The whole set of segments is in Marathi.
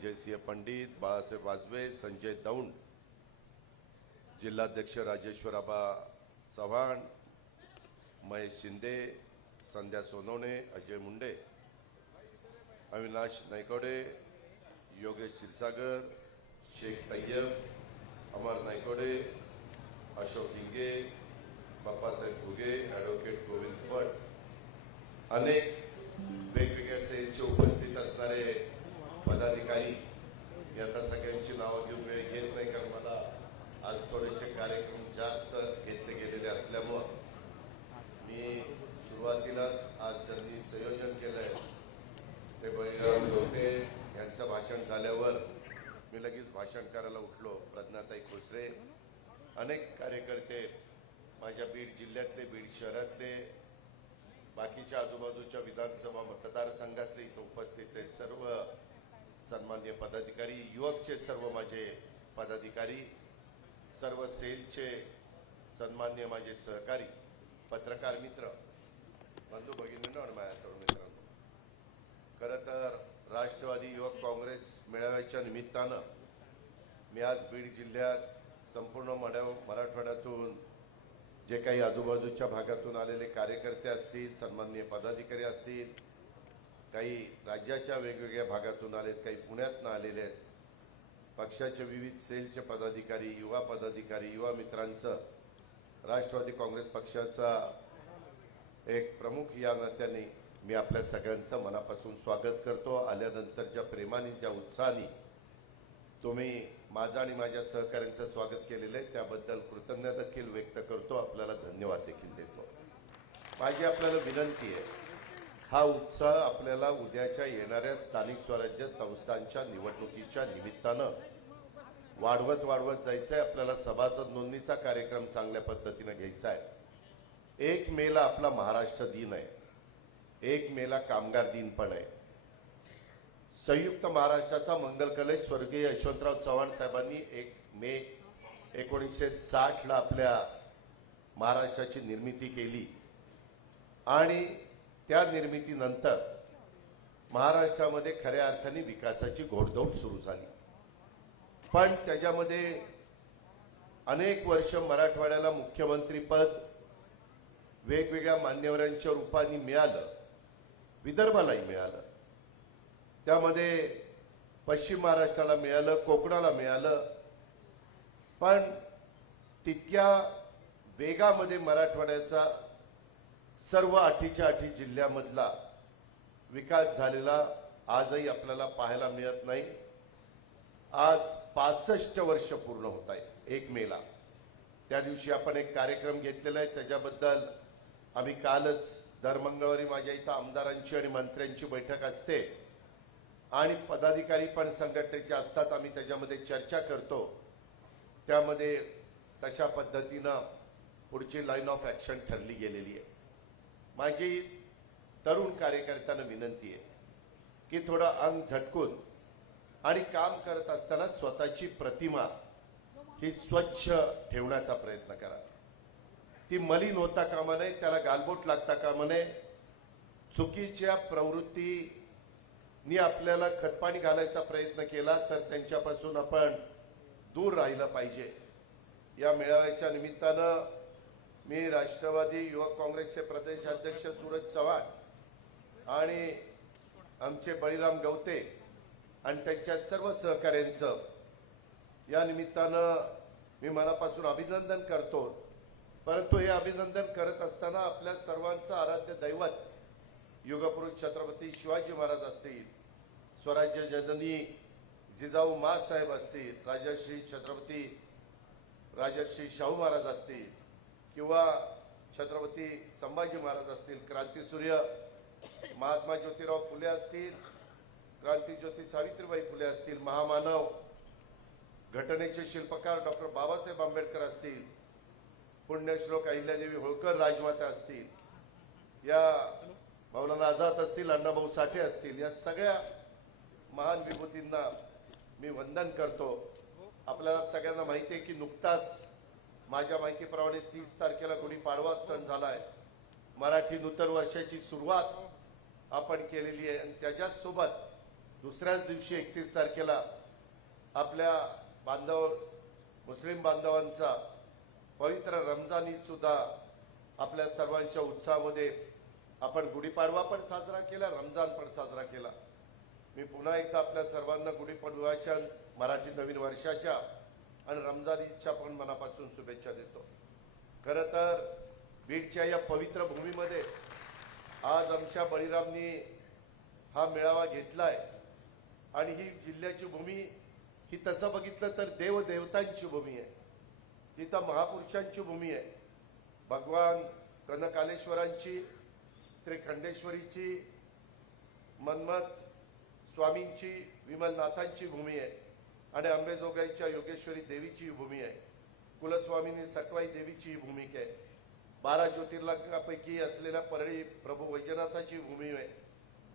विजयसिंह पंडित, बाळासाहेब वाजवे, संजय दौंड, जिल्हाध्यक्ष राजेश्वराबा चव्हाण, महेश शिंदे, संध्या सोनवणे, अजय मुंडे, अविनाश नायकोडे, योगेश क्षीरसागर, शेख तय्यब, अमर नायकोडे, अशोक हिंगे, बाप्पासाहेब घुगे, ॲडव्होकेट गोविंद फड, अनेक वेगवेगळ्या सेलचे उपस्थित असणारे पदाधिकारी, मी आता सगळ्यांची नावं घेऊन वेळ घेत नाही, कारण मला आज थोडेसे कार्यक्रम जास्त घेतले गेलेले असल्यामुळं मी सुरुवातीलाच आज ज्यांनी संयोजन केलंय ते बळीराम गवते यांचं भाषण झाल्यावर मी लगेच भाषण करायला उठलो. प्रज्ञाताई खोसरे, अनेक कार्यकर्ते, माझ्या बीड जिल्ह्यातले, बीड शहरातले, बाकीच्या आजूबाजूच्या विधानसभा मतदारसंघातले इथं उपस्थित आहे सर्व सन्माननीय पदाधिकारी, युवकचे सर्व माझे पदाधिकारी, सर्व सेलचे सन्माननीय माझे सहकारी, पत्रकार मित्र, बंधू भगिनींनो आणि माझ्या तरुण मित्रांनो, खरं तर राष्ट्रवादी युवक काँग्रेस मेळाव्याच्या निमित्तानं मी आज बीड जिल्ह्यात संपूर्ण मराठवाड्यातून जे काही आजूबाजूच्या भागातून आलेले कार्यकर्ते असतील, सन्माननीय पदाधिकारी असतील, काही राज्याच्या वेगवेगळ्या भागातून आलेत, काही पुण्यातून आलेले आहेत, पक्षाचे विविध सेलचे पदाधिकारी, युवा पदाधिकारी, युवा मित्रांचं राष्ट्रवादी काँग्रेस पक्षाचा एक प्रमुख या नात्याने मी आपल्या सगळ्यांचं मनापासून स्वागत करतो. आल्यानंतरच्या प्रेमाने, ज्या उत्साहाने तुम्ही माझं आणि माझ्या सहकाऱ्यांचं स्वागत केलेलं आहे त्याबद्दल कृतज्ञता देखील व्यक्त करतो, आपल्याला धन्यवाद देखील देतो. माझी आपल्याला विनंती आहे, हा उत्साह आपल्याला उद्याच्या येणाऱ्या स्थानिक स्वराज्य संस्थांच्या निवडणुकीच्या निमित्तानं वाढवत जायचं आहे. आपल्याला सभासद नोंदणीचा कार्यक्रम चांगल्या पद्धतीने घ्यायचा आहे. 1 मेला आपला महाराष्ट्र दिन आहे, 1 मेला कामगार दिन पण आहे. संयुक्त महाराष्ट्राचा मंगल कलश स्वर्गीय यशवंतराव चव्हाण साहेबांनी 1 मे 1960 ला आपल्या महाराष्ट्राची निर्मिती केली आणि त्या निर्मितीनंतर महाराष्ट्रामध्ये खऱ्या अर्थाने विकासाची घोडदौड सुरू झाली. पण त्याच्यामध्ये अनेक वर्ष मराठवाड्याला मुख्यमंत्रीपद वेगवेगळ्या मान्यवरांच्या रूपाने मिळालं, विदर्भालाही मिळालं, त्यामध्ये पश्चिम महाराष्ट्राला मिळालं, कोकणाला मिळालं, पण तितक्या वेगामध्ये मराठवाड्याचा सर्व 8च्या 8 जिल्ह्यामधला विकास झालेला आजही आपल्याला पाहायला मिळत नाही. आज 65 वर्ष पूर्ण होत आहे 1 मेला. त्या दिवशी आपण एक कार्यक्रम घेतलेला आहे, त्याच्याबद्दल आम्ही कालच, दर मंगळवारी माझ्या इथं आमदारांची आणि मंत्र्यांची बैठक असते आणि पदाधिकारी पण संघटनेचे असतात, आम्ही त्याच्यामध्ये चर्चा करतो. त्यामध्ये तशा पद्धतीनं पुढची लाईन ऑफ ॲक्शन ठरली गेलेली आहे. माझी तरुण कार्यकर्त्यांना विनंती आहे की थोडं अंग झटकून आणि काम करत असताना स्वतःची प्रतिमा ही स्वच्छ ठेवण्याचा प्रयत्न करा. ती मलिन होता कामा नये, त्याला गालबोट लागता कामा नये. चुकीच्या प्रवृत्तीनी आपल्याला खतपाणी घालायचा प्रयत्न केला तर त्यांच्यापासून आपण दूर राहिलं पाहिजे. या मेळाव्याच्या निमित्तानं मी राष्ट्रवादी युवक काँग्रेसचे प्रदेश अध्यक्ष सूरज चव्हाण आणि आमचे बळीराम गवते आणि त्यांच्या सर्व सहकाऱ्यांचं या निमित्तानं मी मनापासून अभिनंदन करतो. परंतु हे अभिनंदन करत असताना आपल्या सर्वांचं आराध्य दैवत युगपुरुष छत्रपती शिवाजी महाराज असतील, स्वराज्य जननी जिजाऊ माँसाहेब असतील, राजर्षी छत्रपती राजर्षी शाहू महाराज असतील किंवा छत्रपती संभाजी महाराज असतील, क्रांतीसूर्य महात्मा ज्योतिराव फुले असतील, क्रांतीज्योती सावित्रीबाई फुले असतील, महामानव घटनेचे शिल्पकार डॉक्टर बाबासाहेब आंबेडकर असतील, पुण्यश्लोक अहिल्यादेवी होळकर राजमाता असतील, या मौलाना आझाद असतील, अण्णाभाऊ साठे असतील, या सगळ्या महान विभूतींना मी वंदन करतो. आपल्याला सगळ्यांना माहिती आहे की नुकताच माझ्या माहितीप्रमाणे 30 तारखेला गुढीपाडवा सण झालाय. मराठी नूतन वर्षाची सुरुवात आपण केलेली आहे आणि त्याच्याच सोबत दुसऱ्याच दिवशी 31 तारखेला आपल्या मुस्लिम बांधवांचा पवित्र रमजान ईद सुद्धा आपल्या सर्वांच्या उत्साहामध्ये आपण गुढीपाडवा पण साजरा केला, रमजान पण साजरा केला. मी पुन्हा एकदा आपल्या सर्वांना गुढीपाडव्याच्या, मराठी नवीन वर्षाच्या आणि रमजान ईदच्या पण मनापासून शुभेच्छा देतो. खरं तर बीडच्या या पवित्र भूमीमध्ये आज आमच्या बळीरामनी हा मेळावा घेतलाय आणि ही जिल्ह्याची भूमी ही तसं बघितलं तर देवदेवतांची भूमी आहे. तिथं महापुरुषांची भूमी आहे. भगवान कनकालेश्वरांची, श्री खंडेश्वरीची, मन्मथ स्वामींची, विमलनाथांची भूमी आहे आणि अंबेजोगाईच्या योगेश्वरी देवीची भूमी आहे. कुलस्वामिनी सटवाई देवीची भूमी आहे. 12 ज्योतिर्लिंगापैकी असलेल्या परळी प्रभू वैजनाथाची भूमी आहे.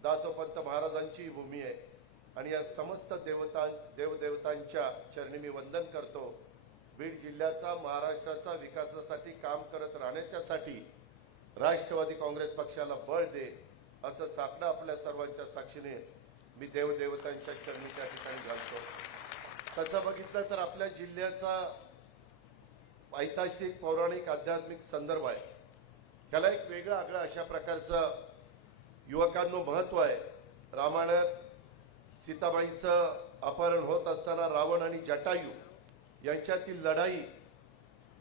दासोपंत महाराजांची भूमी आहे आणि या समस्त देवदेवतांच्या चरणी मी वंदन करतो. बीड जिल्ह्याचा, महाराष्ट्राचा विकासासाठी काम करत राहण्याच्यासाठी राष्ट्रवादी काँग्रेस पक्षाला बळ दे असं साकडं आपल्या सर्वांच्या साक्षीने मी देवदेवतांच्या चरणी त्या ठिकाणी घालतो. तसं बघितलं तर आपल्या जिल्ह्याचा ऐतिहासिक, पौराणिक, आध्यात्मिक संदर्भ आहे. त्याला एक वेगळं आगळं अशा प्रकारचं युवकांनो महत्व आहे. रामायणात सीताबाईंचं अपहरण होत असताना रावण आणि जटायू यांच्यातील लढाई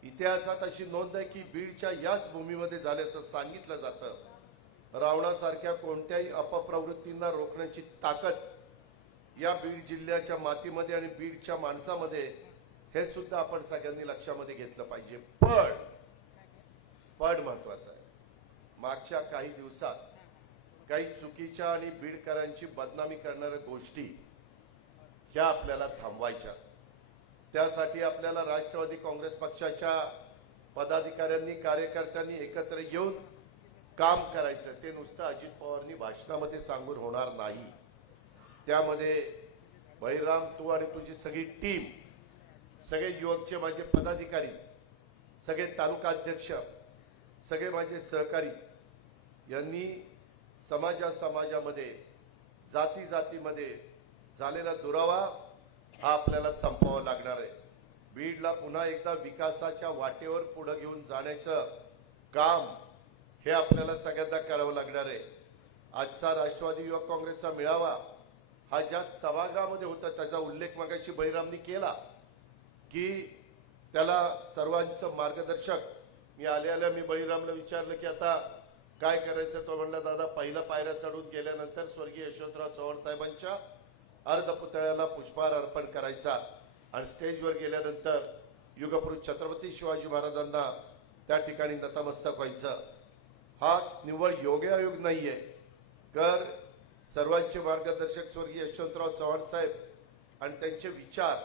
इतिहासात अशी नोंद आहे की बीडच्या याच भूमीमध्ये झाल्याचं सांगितलं जातं. रावणासारख्या कोणत्याही अपप्रवृत्तींना रोखण्याची ताकद या बीड जिल्ह्याच्या मातीमध्ये आणि बीडच्या माणसामध्ये, हे सुद्धा आपण सगळ्यांनी लक्षामध्ये घेतलं पाहिजे. पण महत्वाचं आहे. मागच्या काही दिवसात काही चुकीच्या आणि बीडकरांची बदनामी करणाऱ्या गोष्टी ह्या आपल्याला थांबवायच्या. त्यासाठी आपल्याला राष्ट्रवादी काँग्रेस पक्षाच्या पदाधिकाऱ्यांनी, कार्यकर्त्यांनी एकत्र येऊन काम करायचं. ते नुसतं अजित पवारांनी भाषणामध्ये सांगून होणार नाही. त्यामध्ये बळीराम, तू आणि तुझी सगळी टीम, सगळे युवकचे माझे पदाधिकारी, सगळे तालुका अध्यक्ष, सगळे माझे सहकारी यांनी समाजामध्ये, जाती जातीमध्ये झालेला दुरावा हा आपल्याला संपवावा लागणार आहे. बीडला पुन्हा एकदा विकासाच्या वाटेवर पुढे घेऊन जाण्याचं काम हे आपल्याला सगळ्यांना करावं लागणार आहे. आजचा राष्ट्रवादी युवक काँग्रेसचा मेळावा हा ज्या सभागृहामध्ये होता त्याचा उल्लेख मगाशी बळीरामनी केला की त्याला सर्वांचं मार्गदर्शक, मी आल्या मी बळीरामला विचारलं की आता काय करायचं. तो म्हणला, दादा पहिल्या पायऱ्या चढून गेल्यानंतर स्वर्गीय यशवंतराव चव्हाण साहेबांच्या अर्धपुतळ्याला पुष्पहार अर्पण करायचा आणि स्टेजवर गेल्यानंतर युगपुरुष छत्रपती शिवाजी महाराजांना त्या ठिकाणी नतमस्तक व्हायचं. हा निव्वळ योगायोग नाहीये, तर सर्वांचे मार्गदर्शक स्वर्गीय यशवंतराव चव्हाण साहेब आणि त्यांचे विचार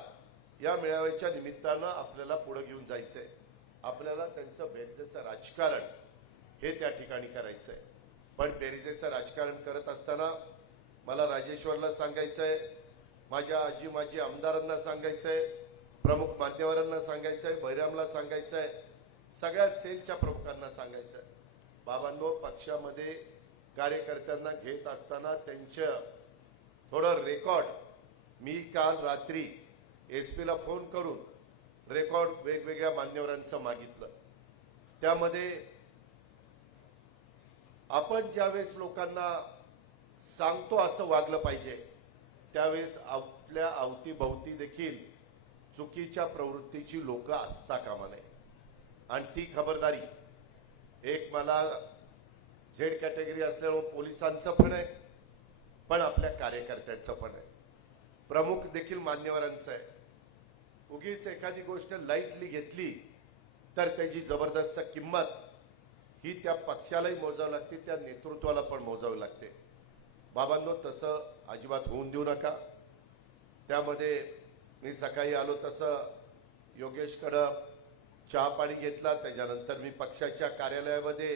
या मेळाव्याच्या निमित्तानं आपल्याला पुढे घेऊन जायचंय. आपल्याला त्यांचं बेरजेचं राजकारण हे त्या ठिकाणी करायचंय. पण बेरजेचं राजकारण करत असताना मला राजेश्वरला सांगायचंय, माझ्या आजी माजी आमदारांना सांगायचंय, प्रमुख मान्यवरांना सांगायचंय, बळीरामला सांगायचंय, सगळ्या सेलच्या प्रमुखांना सांगायचंय, बाबांनो पक्षामध्ये कार्यकर्त्यांना घेत असताना त्यांचं थोडं रेकॉर्ड, मी काल रात्री एसपीला फोन करून रेकॉर्ड वेगवेगळ्या मान्यवरांचं मागितलं. त्यामध्ये आपण ज्यावेळेस लोकांना सांगतो असं वागलं पाहिजे, त्यावेळेस आपल्या अवतीभवती देखील चुकीच्या प्रवृत्तीची लोक असता कामा नये. आणि ती खबरदारी एक मला झेड कॅटेगरी असल्यामुळे पोलिसांचं पण आहे, पण आपल्या कार्यकर्त्यांचं पण आहे, प्रमुख देखील मान्यवरांचं आहे. उगीच एखादी गोष्ट लाईटली घेतली तर त्याची जबरदस्त किंमत ही त्या पक्षालाही मोजावी लागते, त्या नेतृत्वाला पण मोजावी लागते. बाबांनो तसं अजिबात होऊन देऊ नका. त्यामध्ये मी सकाळी आलो तसं योगेशकडं चहा पाणी घेतला, त्याच्यानंतर मी पक्षाच्या कार्यालयामध्ये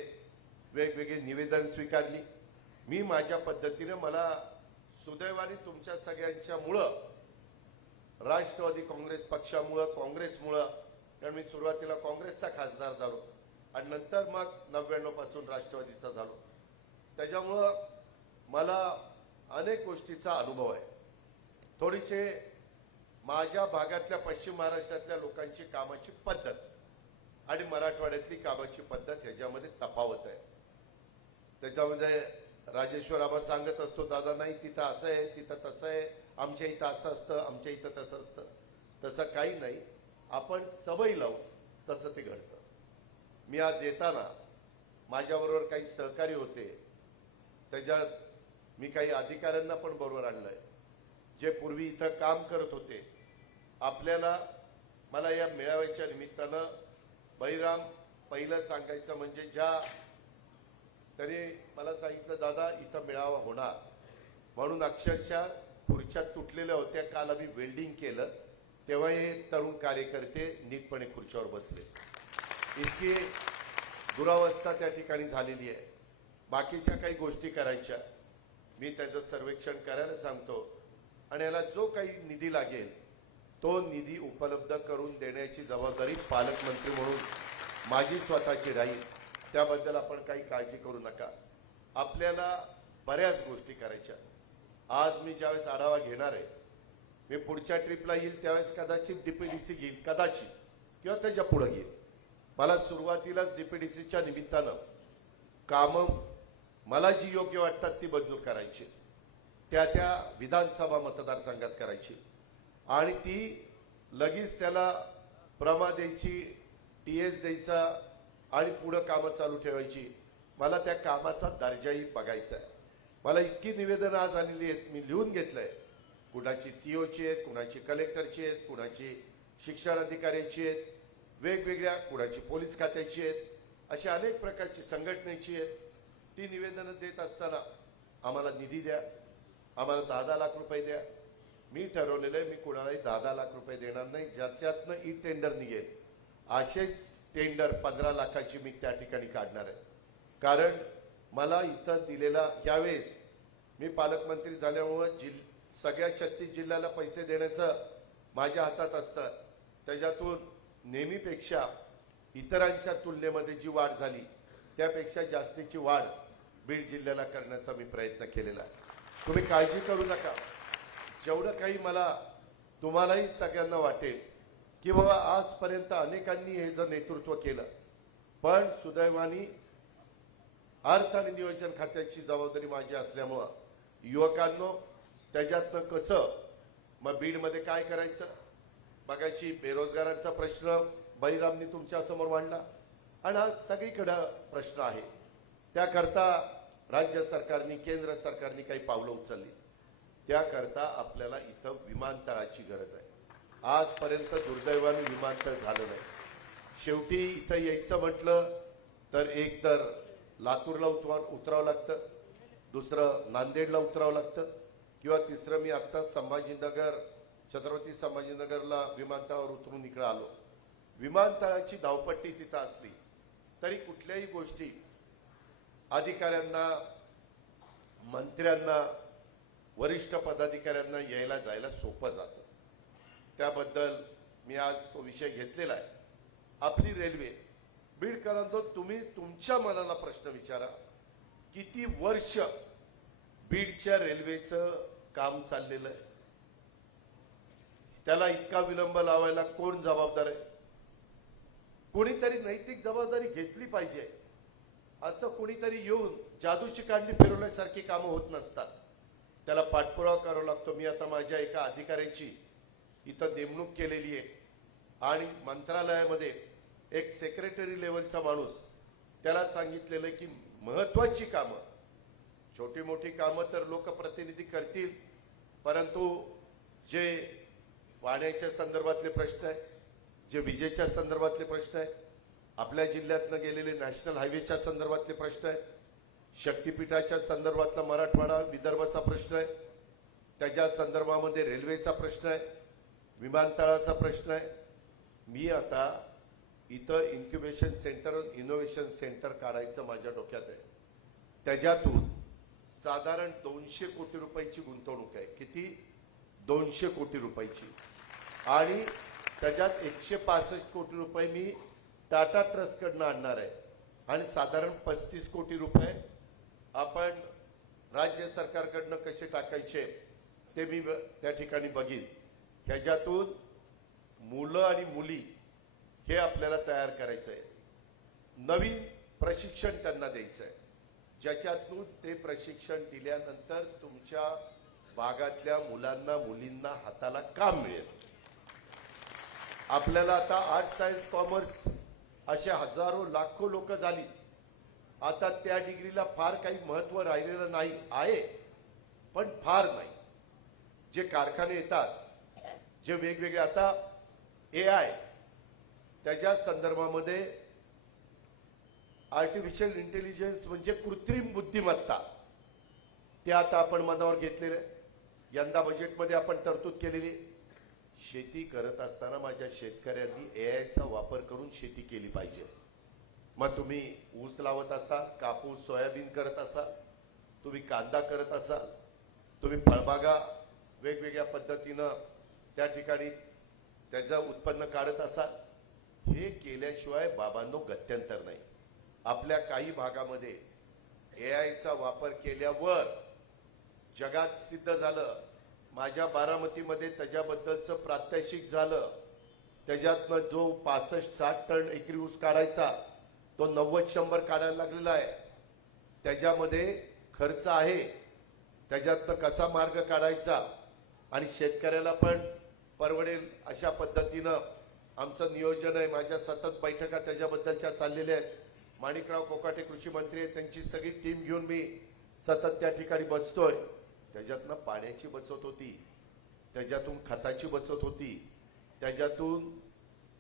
वेगवेगळी निवेदन स्वीकारली. मी माझ्या पद्धतीने, मला सुदैवाने तुमच्या सगळ्यांच्या मुळे, राष्ट्रवादी काँग्रेस पक्षामुळे, काँग्रेसमुळे, कारण मी सुरुवातीला काँग्रेसचा खासदार झालो आणि नंतर मग 99 पासून राष्ट्रवादीचा झालो, त्याच्यामुळं मला अनेक गोष्टीचा अनुभव आहे. थोडीशे माझ्या भागातल्या पश्चिम महाराष्ट्रातल्या लोकांची कामाची पद्धत आणि मराठवाड्यातली कामाची पद्धत ह्याच्यामध्ये तफावत आहे. त्याच्यामध्ये राजेश्वर आबा सांगत असतो, दादा नाही तिथं असं आहे, तिथं तसं आहे, आमच्या इथं असं असतं, आमच्या इथं तसं असतं. तसं काही नाही, आपण सवय लावू तसं ते घडतं. मी आज येताना माझ्याबरोबर काही सहकारी होते, त्याच्यात मी काही अधिकाऱ्यांना पण बरोबर आणलंय जे पूर्वी इथं काम करत होते. आपल्याला मला या मेळाव्याच्या निमित्तानं बळीराम पहिलं सांगायचं म्हणजे त्याने मला सांगितलं, दादा इथं मेळावा होणार म्हणून अक्षरशः खुर्च्या तुटलेल्या होत्या. काल आम्ही वेल्डिंग केलं तेव्हा हे तरुण कार्यकर्ते नीटपणे खुर्च्यावर बसले. इतकी दुरावस्था त्या ठिकाणी झालेली आहे. बाकीच्या काही गोष्टी करायच्या, मी त्याचं सर्वेक्षण करायला सांगतो आणि याला जो काही निधी लागेल तो निधी उपलब्ध करून देण्याची जबाबदारी पालकमंत्री म्हणून माझी स्वतःची राहील. त्याबद्दल आपण काही काळजी करू नका. आपल्याला बऱ्याच गोष्टी करायच्या. आज मी ज्यावेळेस आढावा घेणार आहे, मी पुढच्या ट्रिपला येईल त्यावेळेस कदाचित डीपीडीसी घेईल, कदाचित किंवा त्याच्या पुढे घेईल. मला सुरुवातीलाच डीपीडीसीच्या निमित्तानं कामं मला जी योग्य वाटतात ती मंजूर करायची, त्या विधानसभा मतदारसंघात करायची आणि ती लगेच त्याला प्रमा द्यायची, टीएस द्यायचा आणि पुढं कामं चालू ठेवायची. मला त्या कामाचा दर्जाही बघायचा आहे. मला इतकी निवेदनं आज आलेली आहेत, मी लिहून घेतलंय. कुणाची सीओची आहेत, कुणाची कलेक्टरची आहेत, कुणाची शिक्षण अधिकाऱ्याची आहेत, वेगवेगळ्या कुणाची पोलीस खात्याची आहेत, अशा अनेक प्रकारची संघटनेची आहेत. ती निवेदनं देत असताना आम्हाला निधी द्या, आम्हाला 10-10 लाख रुपये द्या. मी ठरवलेलं आहे, मी कुणालाही 10-10 लाख रुपये देणार नाही. ज्याच्यातनं ई टेंडर निघेल असेच टेंडर 15 लाखाची मी त्या ठिकाणी काढणार आहे. कारण मला इथं दिलेला, यावेळेस मी पालकमंत्री झाल्यामुळे सगळ्या 36 जिल्ह्याला पैसे देण्याचं माझ्या हातात असतं. त्याच्यातून नेहमीपेक्षा इतरांच्या तुलनेमध्ये जी वाढ झाली त्यापेक्षा जास्तीची वाढ बीड जिल्ह्याला करण्याचा मी प्रयत्न केलेला आहे. तुम्ही काळजी करू नका. जेवढं काही मला तुम्हालाही सगळ्यांना वाटेल की बाबा आजपर्यंत अनेकांनी हे जर नेतृत्व केलं, पण सुदैवाने अर्थ आणि नियोजन खात्याची जबाबदारी माझी असल्यामुळं युवकांनो त्याच्यातनं कसं मग बीडमध्ये काय करायचं बघायची. बेरोजगारांचा प्रश्न बळीरामनी तुमच्या समोर मांडला आणि आज सगळीकडे प्रश्न आहे. त्याकरता राज्य सरकारने, केंद्र सरकारने काही पावलं उचलली. त्याकरता आपल्याला इथं विमानतळाची गरज आहे. आजपर्यंत दुर्दैवाने विमानतळ झालं नाही. शेवटी इथं यायचं म्हटलं तर एक तर लातूरला उतरावं लागतं, दुसरं नांदेडला उतरावं लागतं किंवा तिसरं मी आत्ता संभाजीनगर, छत्रपती संभाजीनगरला विमानतळावर उतरून इकडे आलो. विमानतळाची धावपट्टी तिथं असली तरी कुठल्याही गोष्टी अधिकाऱ्यांना, मंत्र्यांना, वरिष्ठ पदाधिकाऱ्यांना यायला जायला सोपं जातं. त्याबद्दल मी आज तो विषय घेतलेला आहे. आपली रेल्वे, बीडकरांनो तुम्ही तुमच्या मनाला प्रश्न विचारा, किती वर्ष बीडच्या रेल्वेचं काम चाललेलं आहे? त्याला इतका विलंब लावायला कोण जबाबदार आहे? कोणीतरी नैतिक जबाबदारी घेतली पाहिजे. असं कोणीतरी येऊन जादूची कांडी फिरवण्यासारखी कामं होत नसतात. त्याला पाठपुरावा करावा लागतो. मी आता माझ्या एका अधिकाऱ्याची इथं नेमणूक केलेली आहे आणि मंत्रालयामध्ये एक सेक्रेटरी लेवलचा माणूस, त्याला सांगितलेलं की महत्वाची कामं, छोटी मोठी कामं तर लोकप्रतिनिधी करतील, परंतु जे पाण्याच्या संदर्भातले प्रश्न आहे, जे विजेच्या संदर्भातले प्रश्न आहे, आपल्या जिल्ह्यातनं गेलेले नॅशनल हायवेच्या संदर्भातले प्रश्न आहे, शक्तीपीठाच्या संदर्भातला मराठवाडा विदर्भाचा प्रश्न आहे, त्याच्या संदर्भामध्ये रेल्वेचा प्रश्न आहे, विमानतळाचा प्रश्न आहे. मी आता इथं इन्क्युबेशन सेंटर, इनोव्हेशन सेंटर काढायचं माझ्या डोक्यात आहे. त्याच्यातून साधारण 200 कोटी रुपयाची गुंतवणूक आहे. किती? 200 कोटी रुपयाची. आणि त्याच्यात 165 कोटी रुपये मी टाटा ट्रस्ट कडनं आणणार आहे आणि साधारण 35 कोटी रुपये आपण राज्य सरकारकडनं कसे टाकायचे ते मी त्या ठिकाणी बघीन. ह्याच्यातून मुलं आणि मुली हे आपल्याला तयार करायचं आहे. नवीन प्रशिक्षण त्यांना द्यायचं आहे, ज्याच्यातून ते प्रशिक्षण दिल्यानंतर तुमच्या भागातल्या मुलांना मुलींना हाताला काम मिळेल. आपल्याला आता आर्ट्स सायन्स कॉमर्स असे हजारो लाखो लोक झाली. आता त्या डिग्रीला फार काही महत्व राहिलेलं नाही आहे, पण फार नाही. जे कारखाने येतात, जे वेगवेगळे आता AI त्याच्या संदर्भामध्ये आर्टिफिशियल इंटेलिजन्स म्हणजे कृत्रिम बुद्धिमत्ता, ते आता आपण मनावर घेतलेले. यंदा बजेटमध्ये आपण तरतूद केलेली. शेती करत असताना माझ्या शेतकऱ्यांनी AIचा वापर करून शेती केली पाहिजे. मग तुम्ही ऊस लावत असाल, कापूस सोयाबीन करत असाल, तुम्ही कांदा करत असाल, तुम्ही फळबागा वेगवेगळ्या पद्धतीनं त्या ठिकाणी त्याचं उत्पन्न काढत असाल, हे केल्याशिवाय बाबांनो गत्यंतर नाही. आपल्या काही भागामध्ये AIचा वापर केल्यावर जगात सिद्ध झालं. माझ्या बारामतीमध्ये त्याच्याबद्दलचं प्रात्यक्षिक झालं. त्याच्यातनं जो 65-60 टन एकरी ऊस काढायचा तो 90-100 काढायला लागलेला आहे. त्याच्यामध्ये खर्च आहे, त्याच्यातनं कसा मार्ग काढायचा आणि शेतकऱ्याला पण परवडेल अशा पद्धतीनं आमचं नियोजन आहे. माझ्या सतत बैठका त्याच्याबद्दलच्या चाललेल्या आहेत. माणिकराव कोकाटे कृषी मंत्री आहेत, त्यांची सगळी टीम घेऊन मी सतत त्या ठिकाणी बसतोय. त्याच्यातनं पाण्याची बचत होती, त्याच्यातून खताची बचत होती, त्याच्यातून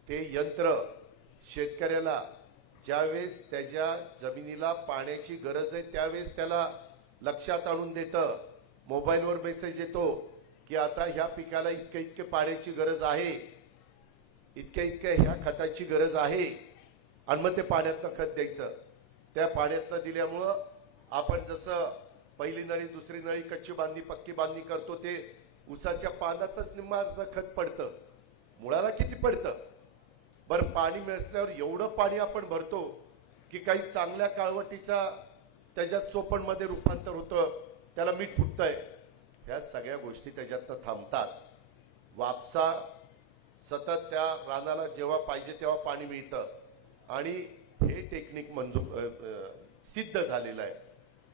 ते यंत्र शेतकऱ्याला ज्यावेळेस त्याच्या जमिनीला पाण्याची गरज आहे त्यावेळेस त्याला लक्षात आणून देतं. मोबाईलवर मेसेज येतो की आता ह्या पिकाला इतके पाण्याची गरज आहे, इतके ह्या खताची गरज आहे, आणि मग ते पाण्यातनं खत द्यायचं. त्या पाण्यातनं दिल्यामुळं आपण जसं पहिली नळी दुसरी नळी कच्ची बांधणी पक्की बांधणी करतो, ते ऊसाच्या पानातच निम्माचं खत पडतं, मुळाला किती पडतं. बरं, पाणी मिळाल्यावर एवढं पाणी आपण भरतो की काही चांगल्या काळवटीचा त्याच्यात चोपणमध्ये रूपांतर होतं, त्याला मीठ फुटतंय. ह्या सगळ्या गोष्टी त्याच्यातनं थांबतात. वापसा सतत त्या रानाला जेव्हा पाहिजे तेव्हा पाणी मिळतं, आणि हे टेक्निक सिद्ध झालेलं आहे.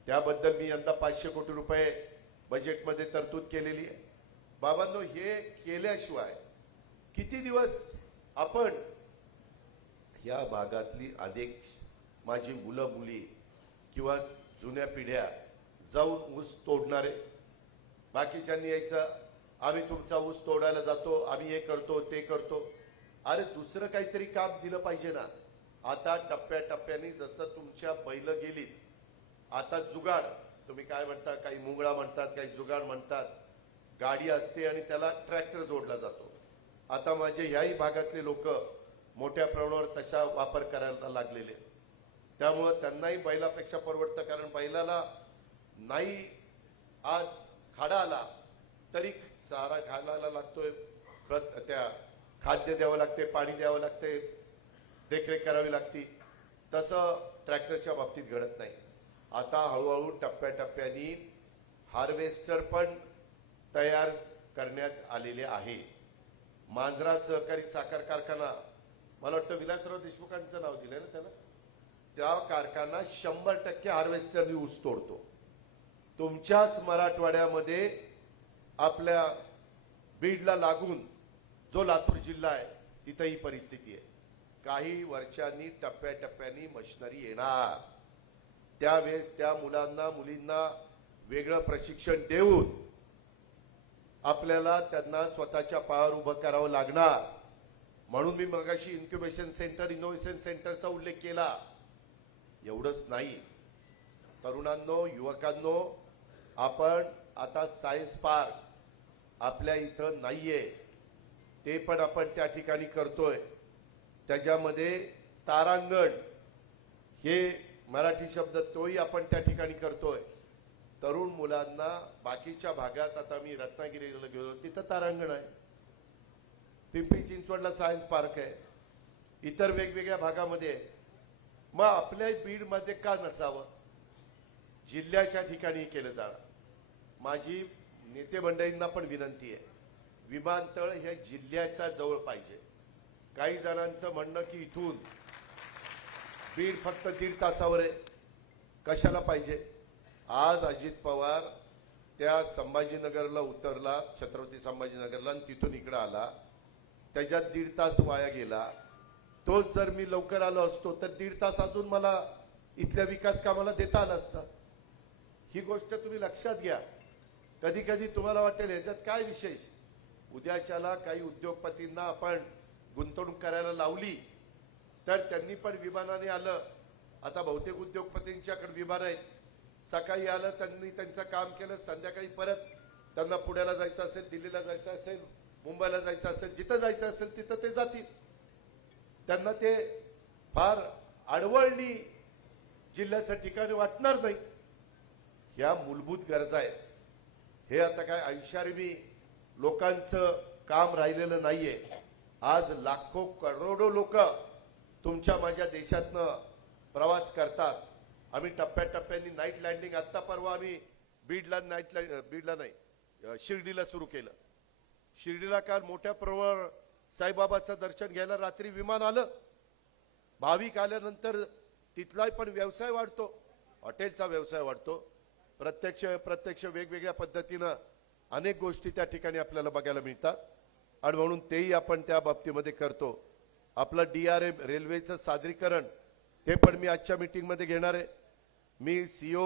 त्याबद्दल मी यंदा 500 कोटी रुपये बजेटमध्ये तरतूद केलेली आहे. बाबांनो, हे केल्याशिवाय किती दिवस आपण या भागातली अनेक माझी मुलं मुली किंवा जुन्या पिढ्या जाऊन ऊस तोडणारे, बाकीच्यांनी यायचं आम्ही तुमचा ऊस तोडायला जातो, आम्ही हे करतो ते करतो. अरे दुसरं काहीतरी काम दिलं पाहिजे ना. आता टप्प्याटप्प्याने जसं तुमच्या बैल गेली, आता जुगाड, तुम्ही काय म्हणता, काही मुंगळा म्हणतात, काही जुगाड म्हणतात, गाडी असते आणि त्याला ट्रॅक्टर जोडला जातो. आता माझे ह्याही भागातले लोक मोठ्या प्रमाणावर तशा वापर करायला लागलेले. त्यामुळं त्यांनाही बैलापेक्षा परवडतं, कारण बैलाला नाही आज खाडा आला तरी चारा घालायला लागतोय, खत त्या खाद्य द्यावं लागते, पाणी द्यावं लागते, देखरेख करावी लागते. तसं ट्रॅक्टरच्या बाबतीत घडत नाही. आता हळूहळू टप्प्याटप्प्याने हार्वेस्टर पण तयार करण्यात आलेले आहे. मांजरा सहकारी साखर कारखाना, मला वाटतं विलासराव देशमुखांचं नाव दिलंय ना त्याला, त्या कारखाना 100% हार्वेस्टरने ऊस तोडतो. तुमच्याच मराठवाड्यामध्ये आपल्या बीडला लागून जो लातूर जिल्हा आहे तिथं ही परिस्थिती आहे. काही वर्षांनी टप्प्याटप्प्याने मशिनरी येणार, त्यावेळेस त्या मुलांना मुलींना वेगळं प्रशिक्षण देऊन आपल्याला त्यांना स्वतःच्या पायावर उभं करावं लागणार. म्हणून मी मगाशी इन्क्युबेशन सेंटर, इनोव्हेशन सेंटरचा उल्लेख केला. एवढंच नाही तरुणांनो, युवकांनो, आपण आता सायन्स पार्क आपल्या इथं नाहीये, ते पण आपण त्या ठिकाणी करतोय. त्याच्यामध्ये तारांगण हे मराठी शब्द तोही आपण त्या ठिकाणी करतोय. तरुण मुलांना बाकीच्या भागात, आता मी रत्नागिरीला गेलो तिथं तारांगण आहे, पिंपरी चिंचवडला सायन्स पार्क आहे, इतर वेगवेगळ्या भागामध्ये. मग आपल्या बीडमध्ये का नसावं? जिल्ह्याच्या ठिकाणी केलं जाणार. माझी नेते मंडळींना पण विनंती आहे, विमानतळ हे जिल्ह्याच्या जवळ पाहिजे. काही जणांचं म्हणणं की इथून बीड फक्त 1.5 तासावर आहे. कशाला पाहिजे? आज अजित पवार त्या संभाजीनगरला उतरला, छत्रपती संभाजीनगरला, आणि तिथून इकडे आला. त्याच्यात 1.5 तास वाया गेला. तोच जर मी लवकर आलो असतो तर 1.5 तास अजून मला इथल्या विकास कामाला देता आला असता. ही गोष्ट तुम्ही लक्षात घ्या. कधी कधी तुम्हाला वाटेल ह्याच्यात काय विशेष, उद्याच्याला काही उद्योगपतींना आपण गुंतवणूक करायला लावली तर त्यांनी पण विमानाने आलं. आता बहुतेक उद्योगपतींच्याकडे विमान आहेत. सकाळी आलं, त्यांनी त्यांचं काम केलं, संध्याकाळी परत त्यांना पुण्याला जायचं असेल, दिल्लीला जायचं असेल, मुंबईला जायचं असेल, जिथं जायचं असेल तिथं ते जातील. त्यांना ते फार अडवळणी जिल्ह्याचं ठिकाणी वाटणार नाही. ह्या मूलभूत गरजा आहेत. हे आता काय 80 लोकांचं काम राहिलेलं नाहीये. आज लाखो करोडो लोक तुमच्या माझ्या देशातनं प्रवास करतात. आम्ही टप्प्याटप्प्याने नाईट लँडिंग, आत्ता परवा आम्ही बीडला नाही शिर्डीला सुरू केलं. शिर्डीला काल मोठ्या प्रमाणावर साईबाबाचं दर्शन घ्यायला रात्री विमान आलं. भाविक आल्यानंतर तिथला पण व्यवसाय वाढतो, हॉटेलचा व्यवसाय वाढतो. प्रत्यक्ष वेगवेगळ्या पद्धतीनं अनेक गोष्टी त्या ठिकाणी आपल्याला बघायला मिळतात. आणि म्हणून तेही आपण त्या बाबतीमध्ये करतो. आपलं DRM रेल्वेचं सादरीकरण ते पण मी आजच्या मीटिंग मध्ये घेणार आहे. मी CO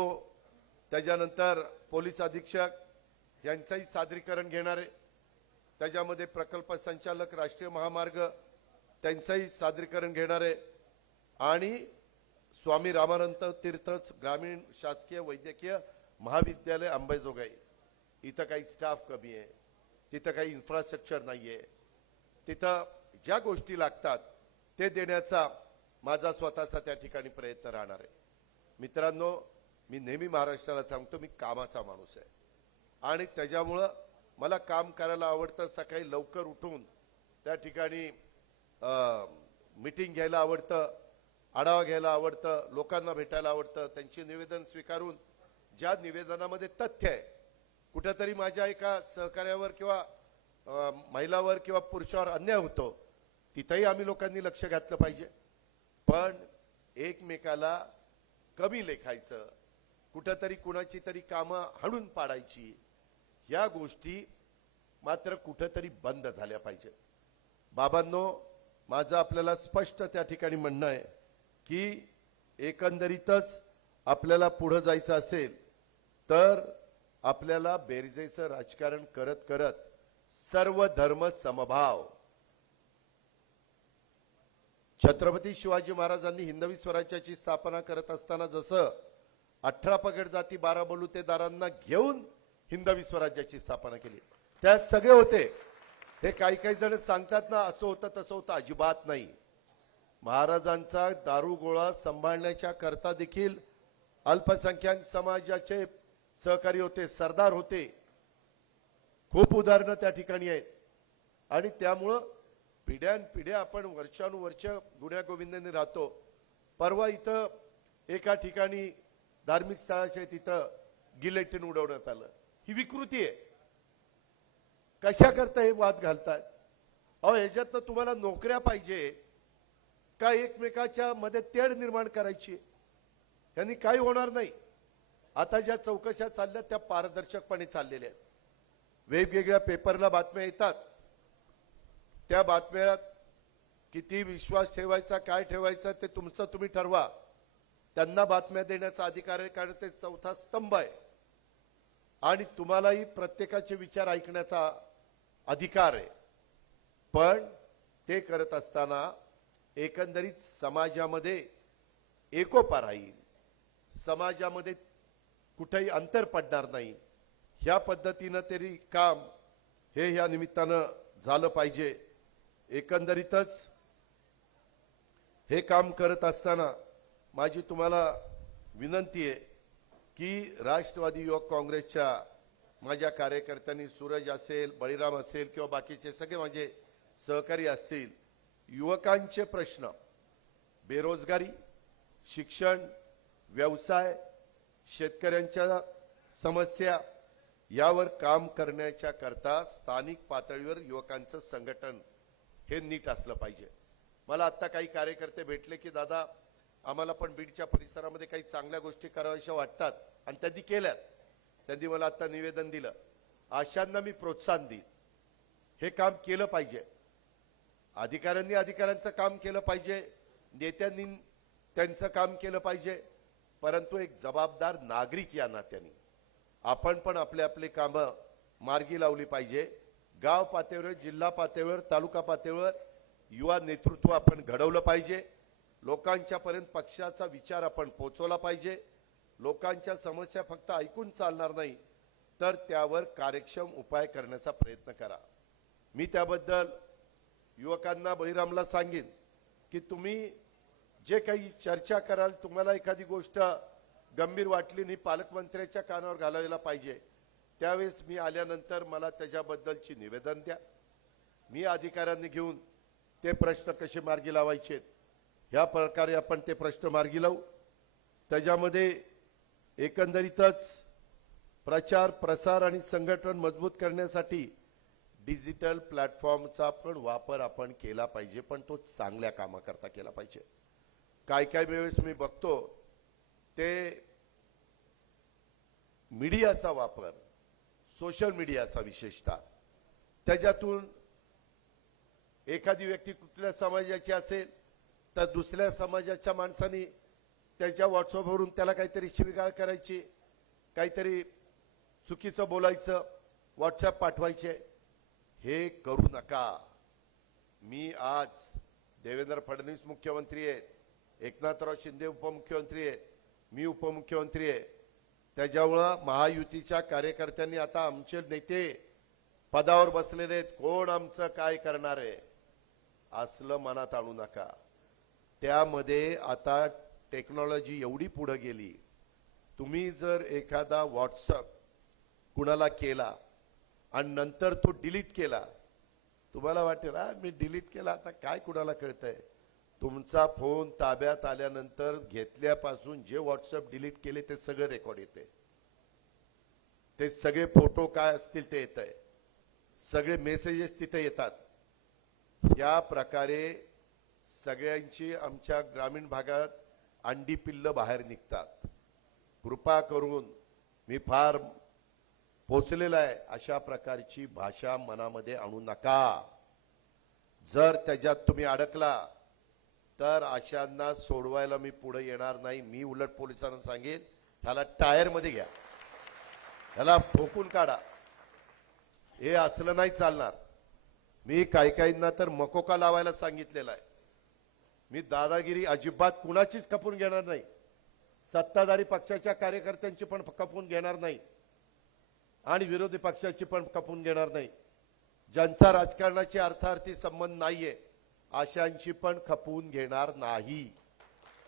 त्याच्यानंतर पोलीस अधीक्षक यांचंही सादरीकरण घेणार आहे. त्याच्यामध्ये प्रकल्प संचालक, राष्ट्रीय महामार्ग त्यांचंही सादरीकरण घेणार आहे. आणि स्वामी रामानंद तीर्थ ग्रामीण शासकीय वैद्यकीय महाविद्यालय अंबाजोगाई, इथं काही स्टाफ कमी आहे, तिथं काही इन्फ्रास्ट्रक्चर नाहीये, तिथं ज्या गोष्टी लागतात ते देण्याचा माझा स्वतःचा त्या ठिकाणी प्रयत्न राहणार आहे. मित्रांनो, मी नेहमी महाराष्ट्राला सांगतो, मी कामाचा माणूस आहे आणि त्याच्यामुळं मला काम करायला आवडतं. सकाळी लवकर उठून त्या ठिकाणी मीटिंग घ्यायला आवडतं, आढावा घ्यायला आवडतं, लोकांना भेटायला आवडतं, त्यांची निवेदन स्वीकारून ज्या निवेदनामध्ये तथ्य आहे, कुठेतरी माझ्या एका सहकार्यावर किंवा महिलावर किंवा पुरुषावर अन्याय होतो, तिथेही आम्ही लोकांनी लक्ष घातलं पाहिजे. पण एकमेकाला कमी लेखायचं, कुठेतरी कुणाची तरी कामं हाणून पाडायची, या गोष्टी मात्र कुठेतरी बंद झाल्या पाहिजे. बाबांनो, माझं आपल्याला स्पष्ट त्या ठिकाणी म्हणणं आहे की एकंदरीतच आपल्याला पुढे जायचं असेल तर आपल्याला बेरजेचं राजकारण करत करत सर्व धर्म समभाव, छत्रपती शिवाजी महाराजांनी हिंदवी स्वराज्याची स्थापना करत असताना जसं 18 पगड जाती 12 बलुतेदारांना घेऊन हिंदवी स्वराज्याची स्थापना केली, त्यात सगळे होते. हे काही जण सांगतात ना असं होतं तसं होतं, अजिबात नाही. महाराजांचा दारुगोळा सांभाळण्याच्या करता देखील अल्पसंख्याक समाजाचे सहकारी होते, सरदार होते. खूप उदाहरणं त्या ठिकाणी आहेत. आणि त्यामुळं पिढ्यानपिढ्या आपण वर्षानुवर्ष गुण्यागोविंदाने राहतो. परवा इथं एका ठिकाणी धार्मिक स्थळाच्या तिथं गिलेटिन उडवण्यात आलं. ही विकृती आहे. कशा करता हे वाद घालतात? अहो, ह्याच्यातनं तुम्हाला नोकऱ्या पाहिजे का एकमेकाच्या मध्ये तेढ निर्माण करायची? यांनी काही होणार नाही. आता ज्या चौकशा चालल्या त्या पारदर्शकपणे चाललेल्या आहेत. वेगवेगळ्या पेपरला बातम्या येतात, त्या बातम्यात किती विश्वास ठेवायचा, काय ठेवायचा ते तुमचं तुम्ही ठरवा. त्यांना बातम्या देण्याचा अधिकार आहे कारण ते चौथा स्तंभ आहे. आणि तुम्हालाही प्रत्येकाचे विचार ऐकण्याचा अधिकार आहे. पण ते करत असताना एकंदरीत समाजामध्ये एकोपा राहील, समाजामध्ये कुठेही अंतर पडणार नाही, ह्या पद्धतीनं तरी काम हे ह्या निमित्तानं झालं पाहिजे. एकंदरीतच हे काम करत असताना माझी तुम्हाला विनंती आहे की राष्ट्रवादी युवक काँग्रेसच्या माझ्या कार्यकर्त्यांनी, सूरज असेल, बळीराम असेल किंवा बाकीचे सगळे माझे सहकारी असतील, युवकांचे प्रश्न, बेरोजगारी, शिक्षण, व्यवसाय, शेतकऱ्यांच्या समस्या यावर काम करण्याच्या करता स्थानिक पातळीवर युवकांचं संघटन हे नीट असलं पाहिजे. मला आता काही कार्यकर्ते भेटले की दादा आम्हाला पण बीडच्या परिसरामध्ये काही चांगल्या गोष्टी कराव्याशा वाटतात आणि त्यांनी केल्यात. त्यांनी मला आता निवेदन दिलं. अशांना मी प्रोत्साहन देईन. हे काम केलं पाहिजे. अधिकाऱ्यांनी अधिकाऱ्यांचं काम केलं पाहिजे, नेत्यांनी त्यांचं काम केलं पाहिजे, परंतु एक जबाबदार नागरिक या नात्याने आपण पण आपले आपले कामं मार्गी लावली पाहिजे. गाव पातळीवर, जिल्हा पातळीवर, तालुका पातळीवर युवा नेतृत्व आपण घडवलं पाहिजे. लोकांच्या पर्यंत पक्षाचा विचार आपण पोहोचवला पाहिजे. लोकांच्या समस्या फक्त ऐकून चालणार नाही, तर त्यावर कार्यक्षम उपाय करण्याचा प्रयत्न करा. मी त्याबद्दल युवकांना, बळीरामला सांगेन की तुम्ही जे काही चर्चा कराल, तुम्हाला एखादी गोष्ट गंभीर वाटली नाही, पालकमंत्र्याच्या कानावर घालायला पाहिजे. त्यावेळेस मी आल्यानंतर मला त्याच्याबद्दलची निवेदन द्या. मी अधिकाऱ्यांनी घेऊन ते प्रश्न कसे मार्गी लावायचे ह्या प्रकारे आपण ते प्रश्न मार्गी लावू. त्याच्यामध्ये एकंदरीतच प्रचार, प्रसार आणि संघटन मजबूत करण्यासाठी डिजिटल प्लॅटफॉर्मचा पण वापर आपण केला पाहिजे, पण तो चांगल्या कामाकरता केला पाहिजे. काय काय वेळेस मी बघतो ते मीडियाचा वापर, सोशल मीडियाचा विशेषतः, त्याच्यातून एखादी व्यक्ती कुठल्या समाजाची असेल तर दुसऱ्या समाजाच्या माणसांनी त्याच्या व्हॉट्सअपवरून त्याला काहीतरी शिवीगाळ करायची, काहीतरी चुकीचं बोलायचं, व्हॉट्सअप पाठवायचे. हे करू नका. मी आज देवेंद्र फडणवीस मुख्यमंत्री आहेत, एकनाथराव शिंदे उपमुख्यमंत्री आहेत, मी उपमुख्यमंत्री आहे. त्याच्यामुळं महायुतीच्या कार्यकर्त्यांनी आता आमचे नेते पदावर बसलेले आहेत, कोण आमचं काय करणार आहे असलं मनात आणू नका. त्यामध्ये आता टेक्नॉलॉजी एवढी पुढे गेली, तुम्ही जर एखादा व्हॉट्सअप कुणाला केला आणि नंतर तो डिलीट केला, तुम्हाला वाटेल मी डिलीट केला, आता काय कुणाला कळतंय. तुमचा फोन ताब्यात आल्यानंतर घेतल्यापासून जे व्हॉट्सअप डिलीट केले ते सगळं रेकॉर्ड येते. ते सगळे फोटो काय असतील ते येत आहे, सगळे मेसेजेस तिथे येतात. या प्रकारे सगळ्यांची आमच्या ग्रामीण भागात अंडी पिल्ल बाहेर निघतात. कृपा करून, मी फार पोचलेला आहे, अशा प्रकारची भाषा मनामध्ये आणू नका. जर त्याच्यात तुम्ही अडकला तर अशांना सोडवायला मी पुढे येणार नाही. मी उलट पोलिसांना सांगेन, ह्याला टायर मध्ये घ्या, ह्याला ठोकून काढा. हे असलं नाही चालणार. मी काहींना तर मकोका लावायला सांगितलेला आहे. मी दादागिरी अजिबात कुणाचीच खपून घेणार नाही. सत्ताधारी पक्षाच्या कार्यकर्त्यांची पण खपून घेणार नाही आणि विरोधी पक्षाची पण खपून घेणार नाही. ज्यांचा राजकारणाची अर्थार्थी संबंध नाहीये अशांची पण खपवून घेणार नाही.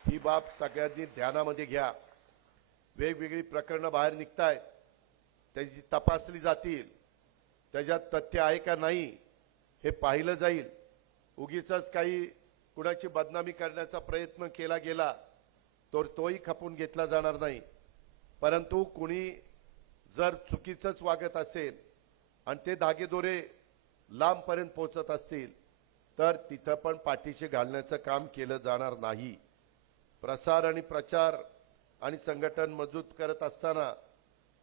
ही बाब सगळ्यांनी ध्यानामध्ये घ्या. वेगवेगळी प्रकरणं बाहेर निघतायत, त्याची तपासली जातील, त्याच्यात तथ्य आहे का नाही हे पाहिलं जाईल. उगीच काही कुणाची बदनामी करण्याचा प्रयत्न केला गेला तर तोही खपून घेतला जाणार नाही. परंतु कुणी जर चुकीचंच वागत असेल आणि ते धागेदोरे लांबपर्यंत पोहोचत असतील तर तिथं पण पाठीशी घालण्याचं काम केलं जाणार नाही. प्रसार आणि प्रचार आणि संघटन मजबूत करत असताना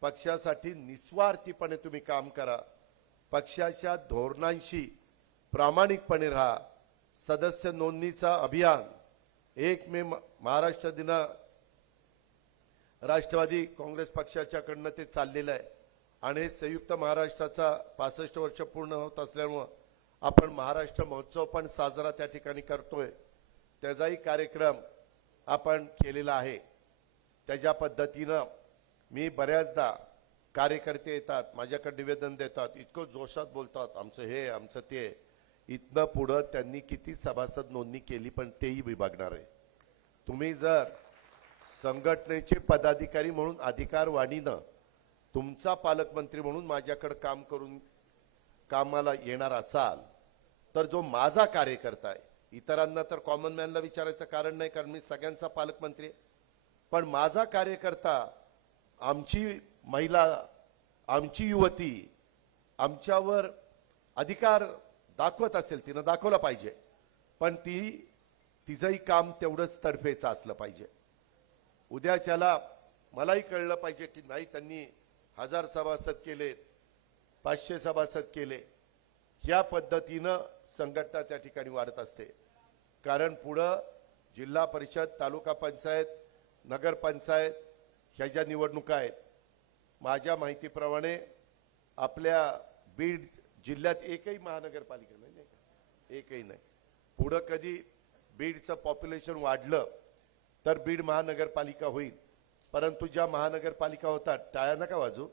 पक्षासाठी निस्वार्थीपणे तुम्ही काम करा. पक्षाच्या धोरणांशी प्रामाणिकपणे राहा. सदस्य नोंदणीचा अभियान 1 मे महाराष्ट्र दिन राष्ट्रवादी काँग्रेस पक्षाच्याकडनं ते चाललेलं आहे आणि संयुक्त महाराष्ट्राचा 65 वर्ष पूर्ण होत असल्यामुळे आपण महाराष्ट्र महोत्सव पण साजरा त्या ठिकाणी करतोय. त्याचाही कार्यक्रम आपण केलेला आहे. त्याच्या पद्धतीनं मी बऱ्याचदा कार्यकर्ते येतात, माझ्याकडे निवेदन देतात, इतकं जोशात बोलतात, आमचं हे आमचं ते. इथनं पुढं त्यांनी किती सभासद नोंदणी केली पण तेही विभागणार आहे. तुम्ही जर संघटनेचे पदाधिकारी म्हणून अधिकारवाणीनं तुमचा पालकमंत्री म्हणून माझ्याकडे काम करून कामाला येणार असाल तर जो माझा कार्यकर्ता आहे, इतरांना तर कॉमन मॅनला विचारायचं कारण नाही, कारण मी सगळ्यांचा पालकमंत्री आहे. पण माझा कार्यकर्ता, आमची महिला आमची युवती आमच्यावर अधिकार दाखवत असेल, तिनं दाखवला पाहिजे, पण तिचंही काम तेवढंच तडफेचं असलं पाहिजे. उद्याच्याला मलाही कळलं पाहिजे की नाही, त्यांनी 1000 सभासद केले, 500 सभासद केले. ह्या पद्धतीनं संघटना त्या ठिकाणी वाढत असते. कारण पुढं जिल्हा परिषद, तालुका पंचायत, नगरपंचायत ह्या ज्या निवडणुका आहेत, माझ्या माहितीप्रमाणे आपल्या बीड जिल्ह्यात एकही महानगरपालिका नाही, नाही का? एकही नाही. पुढं कधी बीडचं पॉप्युलेशन वाढलं तर बीड महानगरपालिका होईल. परंतु ज्या महानगरपालिका होतात, टाळ्या नका वाजू,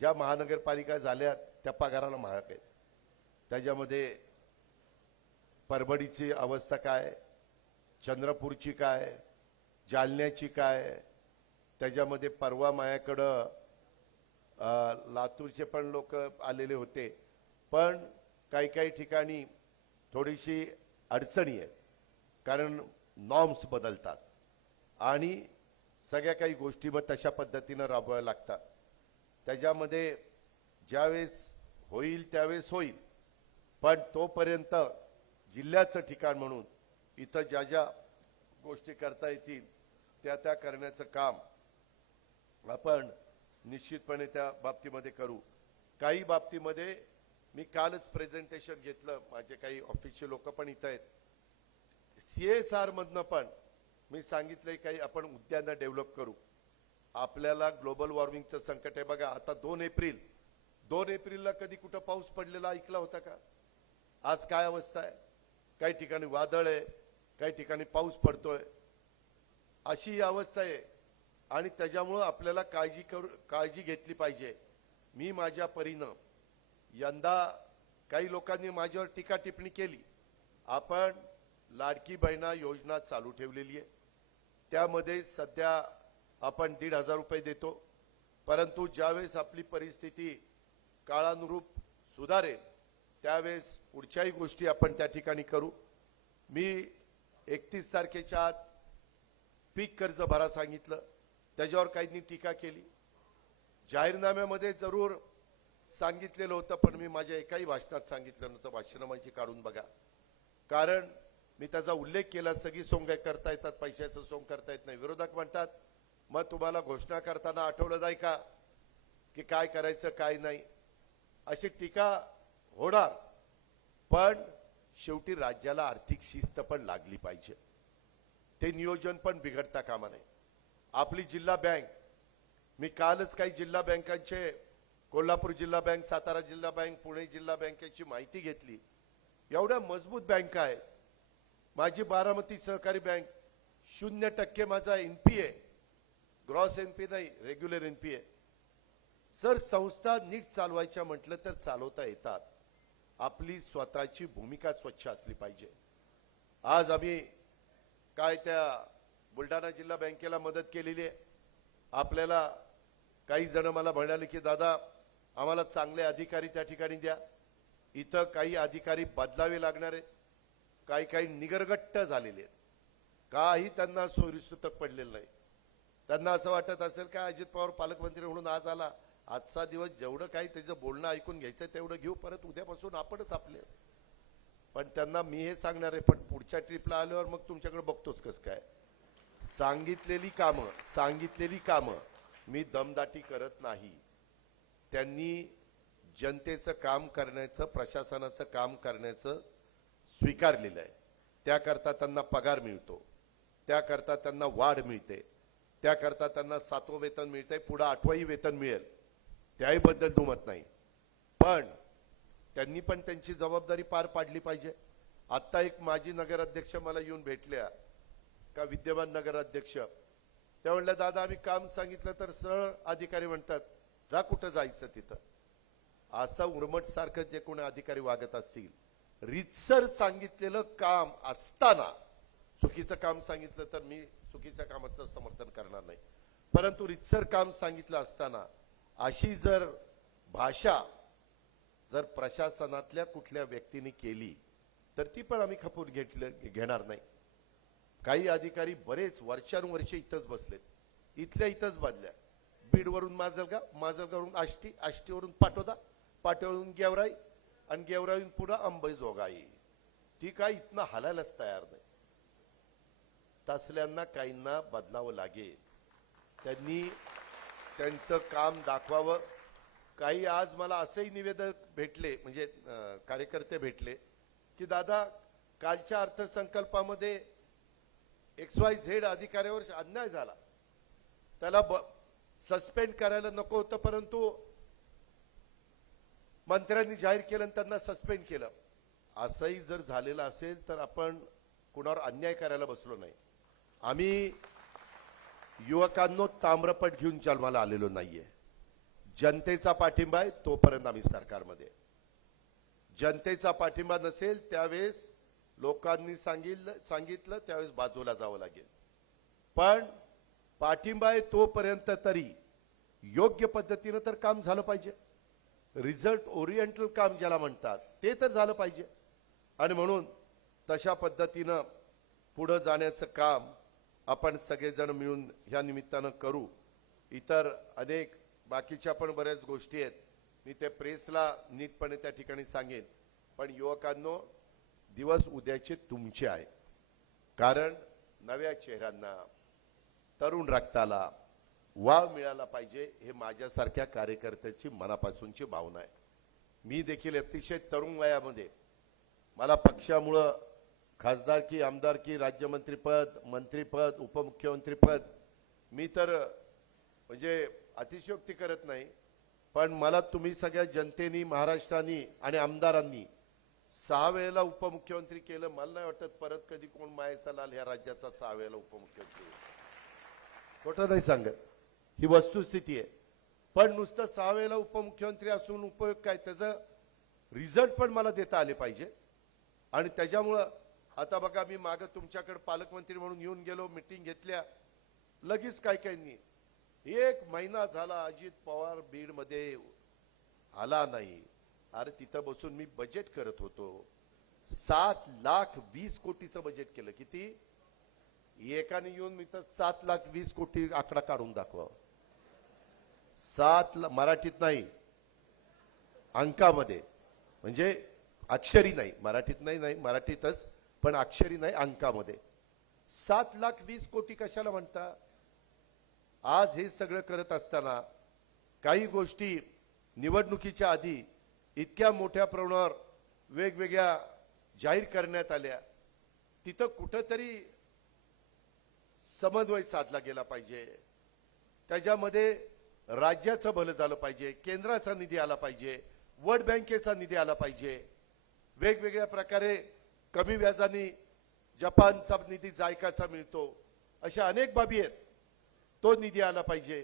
ज्या महानगरपालिका झाल्या त्या पगाराला महाग आहेत. त्याच्यामध्ये परभणीची अवस्था काय, चंद्रपूरची काय, जालन्याची काय, त्याच्यामध्ये परवा मायाकडं लातूरचे पण लोक आलेले होते. पण काही काही ठिकाणी थोडीशी अडचणी आहे, कारण नॉर्म्स बदलतात आणि सगळ्या काही गोष्टी मग तशा पद्धतीनं राबवाव्या लागतात. त्याच्यामध्ये ज्यावेळेस होईल त्यावेळेस होईल, पण तोपर्यंत जिल्ह्याचं ठिकाण म्हणून इथं ज्या ज्या गोष्टी करता येतील त्या करण्याचं काम आपण निश्चितपणे त्या बाबतीमध्ये करू. काही बाबतीमध्ये मी कालच प्रेझेंटेशन घेतलं, माझे काही ऑफिसचे लोक पण इथं आहेत. CSR मधनं पण मी सांगितलंय काही आपण उद्यानं डेव्हलप करू. आपल्याला ग्लोबल वॉर्मिंगचं संकट आहे. बघा आता 2 एप्रिलला कधी कुठं पाऊस पडलेला ऐकला होता का? आज काय अवस्था आहे? काही ठिकाणी वादळ आहे, काही ठिकाणी पाऊस पडतोय, अशी ही अवस्था आहे. आणि त्याच्यामुळं आपल्याला काळजी घेतली पाहिजे. मी माझ्या परीनं यंदा काही लोकांनी माझ्यावर टीका टिप्पणी केली. आपण लाडकी बहिणा योजना चालू ठेवलेली आहे, त्यामध्ये सध्या आपण 1,500 रुपये देतो. परंतु ज्यावेळेस आपली परिस्थिती काळानुरूप सुधारेल त्यावेळेस पुढच्याही गोष्टी आपण त्या ठिकाणी करू. मी 31 तारखेच्या आत पीक कर्ज भरा सांगितलं, त्याच्यावर काहींनी टीका केली. जाहीरनाम्यामध्ये जरूर सांगितलेलं होतं, पण मी माझ्या एकाही भाषणात सांगितलं नव्हतं. भाषणं माझी काढून बघा, कारण मी त्याचा उल्लेख केला. सगळी सोंग करता येतात, पैशाचं सोंग करता येत नाही. विरोधक म्हणतात मग तुम्हाला घोषणा करताना आठवलं जाय का की काय करायचं काय नाही, अशी टीका होणार. पण शेवटी राज्याला आर्थिक शिस्त पण लागली पाहिजे, ते नियोजन पण बिघडता कामा नये. आपली जिल्हा बँक, मी कालच काही जिल्हा बँकांचे, कोल्हापूर जिल्हा बँक, सातारा जिल्हा बँक, पुणे जिल्हा बँकेची माहिती घेतली. एवढ्या मजबूत बँका आहेत. माझी बारामती सहकारी बँक 0% माझा NPA, ग्रॉस NPA नाही, रेग्युलर NPA. सर संस्था नीट चालवायच्या म्हटलं तर चालवता येतात. आपली स्वतःची भूमिका स्वच्छ असली पाहिजे. आज आम्ही काय त्या बुलढाणा जिल्हा बँकेला मदत केलेली आहे. आपल्याला काही जण मला म्हणाले की दादा आम्हाला चांगले अधिकारी त्या ठिकाणी द्या. इथं काही अधिकारी बदलावे लागणार आहेत, काही निगरगट्ट झालेले आहेत, काही त्यांना सोयीसुतक पडलेलं नाही. त्यांना असं वाटत असेल का अजित पवार पालकमंत्री म्हणून आज आला, आजचा दिवस जेवढं काही त्याचं बोलणं ऐकून घ्यायचं तेवढं घेऊ, परत उद्यापासून आपणच आपले. पण त्यांना मी हे सांगणार आहे, पण पुढच्या ट्रिपला आल्यावर मग तुमच्याकडे बघतोच कसं काय. सांगितलेली कामं मी दमदाटी करत नाही. त्यांनी जनतेचं काम करण्याचं, प्रशासनाचं काम करण्याचं स्वीकारलेलं आहे. त्याकरता त्यांना पगार मिळतो, त्याकरता त्यांना वाढ मिळते, त्याकरता त्यांना 7वं वेतन मिळतंय, पुढे 8वंही वेतन मिळेल, त्याहीबद्दल दुमत नाही. पण त्यांनी पण त्यांची जबाबदारी पार पाडली पाहिजे. आता एक माजी नगराध्यक्ष मला येऊन भेटल्या का, विद्यमान नगराध्यक्ष, त्या म्हणल्या दादा आम्ही काम सांगितलं तर सरळ अधिकारी म्हणतात जा कुठं जायचं तिथं. असं उर्मट सारखं जे कोणी अधिकारी वागत असतील, रीतसर सांगितलेलं काम असताना चुकीचं काम सांगितलं तर मी चुकीच्या कामाचं समर्थन करणार नाही. परंतु रीतसर काम सांगितलं असताना अशी जर भाषा जर प्रशासनातल्या कुठल्या व्यक्तीने केली तर ती पण आम्ही खपून घेणार नाही. काही अधिकारी बरेच वर्षानुवर्षे इथंच बसलेत, इथल्या इथंच बदल्या. बीडवरून माजलगाव, माजलगावरून आष्टी, आष्टीवरून पाटोदा, पाटोद्यावरून गेवराई आणि गेवराईहून पुन्हा अंबेजोगाई. ती काय इथनं हालायलाच तयार नाही. तसल्यांना काहींना बदलावं लागेल. त्यांनी त्यांचं काम दाखवावं. काही आज मला असंही निवेदक भेटले, म्हणजे कार्यकर्ते भेटले, की दादा कालच्या अर्थसंकल्पामध्ये XYZ अधिकाऱ्यावर अन्याय झाला, त्याला सस्पेंड करायला नको होतं, परंतु मंत्र्यांनी जाहीर केलं आणि त्यांना सस्पेंड केलं. असंही जर झालेलं असेल तर आपण कुणावर अन्याय करायला बसलो नाही. आम्ही युवकांनो ताम्रपट घेऊन जन्माला आलेलो नाहीये. जनतेचा पाठिंबा आहे तोपर्यंत आम्ही सरकारमध्ये. जनतेचा पाठिंबा नसेल त्यावेळेस लोकांनी सांगितलं त्यावेळेस बाजूला जावं लागेल. पण पाठिंबा आहे तोपर्यंत तरी योग्य पद्धतीनं तर काम झालं पाहिजे. रिझल्ट ओरिएंटल काम ज्याला म्हणतात ते तर झालं पाहिजे. आणि म्हणून तशा पद्धतीनं पुढे जाण्याचं काम आपण सगळेजण मिळून ह्या निमित्तानं करू. इतर अनेक बाकीच्या पण बऱ्याच गोष्टी आहेत, मी ते प्रेसला नीटपणे त्या ठिकाणी सांगेन. पण युवकांनो, दिवस उद्याचे तुमचे आहेत. कारण नव्या चेहऱ्यांना, तरुण रक्ताला वाव मिळाला पाहिजे, हे माझ्यासारख्या कार्यकर्त्याची मनापासूनची भावना आहे. मी देखील अतिशय तरुण वयामध्ये मला पक्षामुळं खासदारकी, आमदारकी, राज्यमंत्रीपद, मंत्रीपद, उपमुख्यमंत्रीपद, मी तर म्हणजे अतिशयोक्ती करत नाही, पण मला तुम्ही सगळ्या जनतेनी, महाराष्ट्रानी आणि आमदारांनी 6 वेळेला उपमुख्यमंत्री केलं. मला नाही वाटत परत कधी कोण मायेचा लाल ह्या राज्याचा 6 वेळेला उपमुख्यमंत्री. खोटं नाही सांगत, ही वस्तुस्थिती आहे. पण नुसतं 6 वेळेला उपमुख्यमंत्री असून उपयोग काय, त्याचं रिझल्ट पण मला देता आले पाहिजे. आणि त्याच्यामुळं आता बघा, मी मागं तुमच्याकडे पालकमंत्री म्हणून येऊन गेलो, मिटिंग घेतल्या, लगेच काय नाही, 1 महिना झाला अजित पवार बीड मध्ये आला नाही. अरे तिथं बसून मी बजेट करत होतो, 7,20,00,000 बजेट केलं. किती? एकाने येऊन मी तर 7,20,00,000 आकडा काढून दाखवा. 7 मराठीत नाही, अंकामध्ये, म्हणजे अक्षरी नाही, मराठीत नाही, मराठीतच, पण अक्षरी नाही, अंकामध्ये. 7,20,00,000 कशाला म्हणता? आज हे सगळं करत असताना काही गोष्टी निवडणुकीच्या आधी इतक्या मोठ्या प्रमाणावर वेगवेगळ्या जाहीर करण्यात आल्या. तिथं कुठंतरी समन्वय साधला गेला पाहिजे. त्याच्यामध्ये राज्याचं भलं झालं पाहिजे, केंद्राचा निधी आला पाहिजे, वर्ल्ड बँकेचा निधी आला पाहिजे. वेगवेगळ्या प्रकारे कमी व्याजाने जपानचा निधी जायकाचा मिळतो, अशा अनेक बाबी आहेत. तो निधी आला पाहिजे.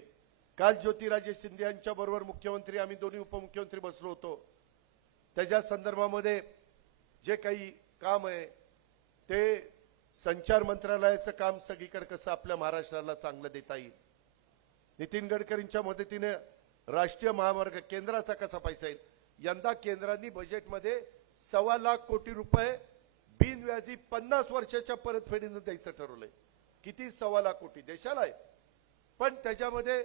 काल ज्योतिराजे शिंदे यांच्या बरोबर मुख्यमंत्री, आम्ही दोन्ही उपमुख्यमंत्री बसलो होतो. त्याच्या संदर्भामध्ये जे काही काम आहे ते संचार मंत्रालयाचं काम सगळीकडे कसं आपल्या महाराष्ट्राला चांगलं देता येईल, नितीन गडकरींच्या मदतीने राष्ट्रीय महामार्ग केंद्राचा कसा पैसा येईल. यंदा केंद्राने बजेटमध्ये 1.25 कोटी रुपये बिनव्याजी 50 वर्षाच्या परतफेडीनं द्यायचं ठरवलंय. किती? 1.25 कोटी देशाला आहे. पण त्याच्यामध्ये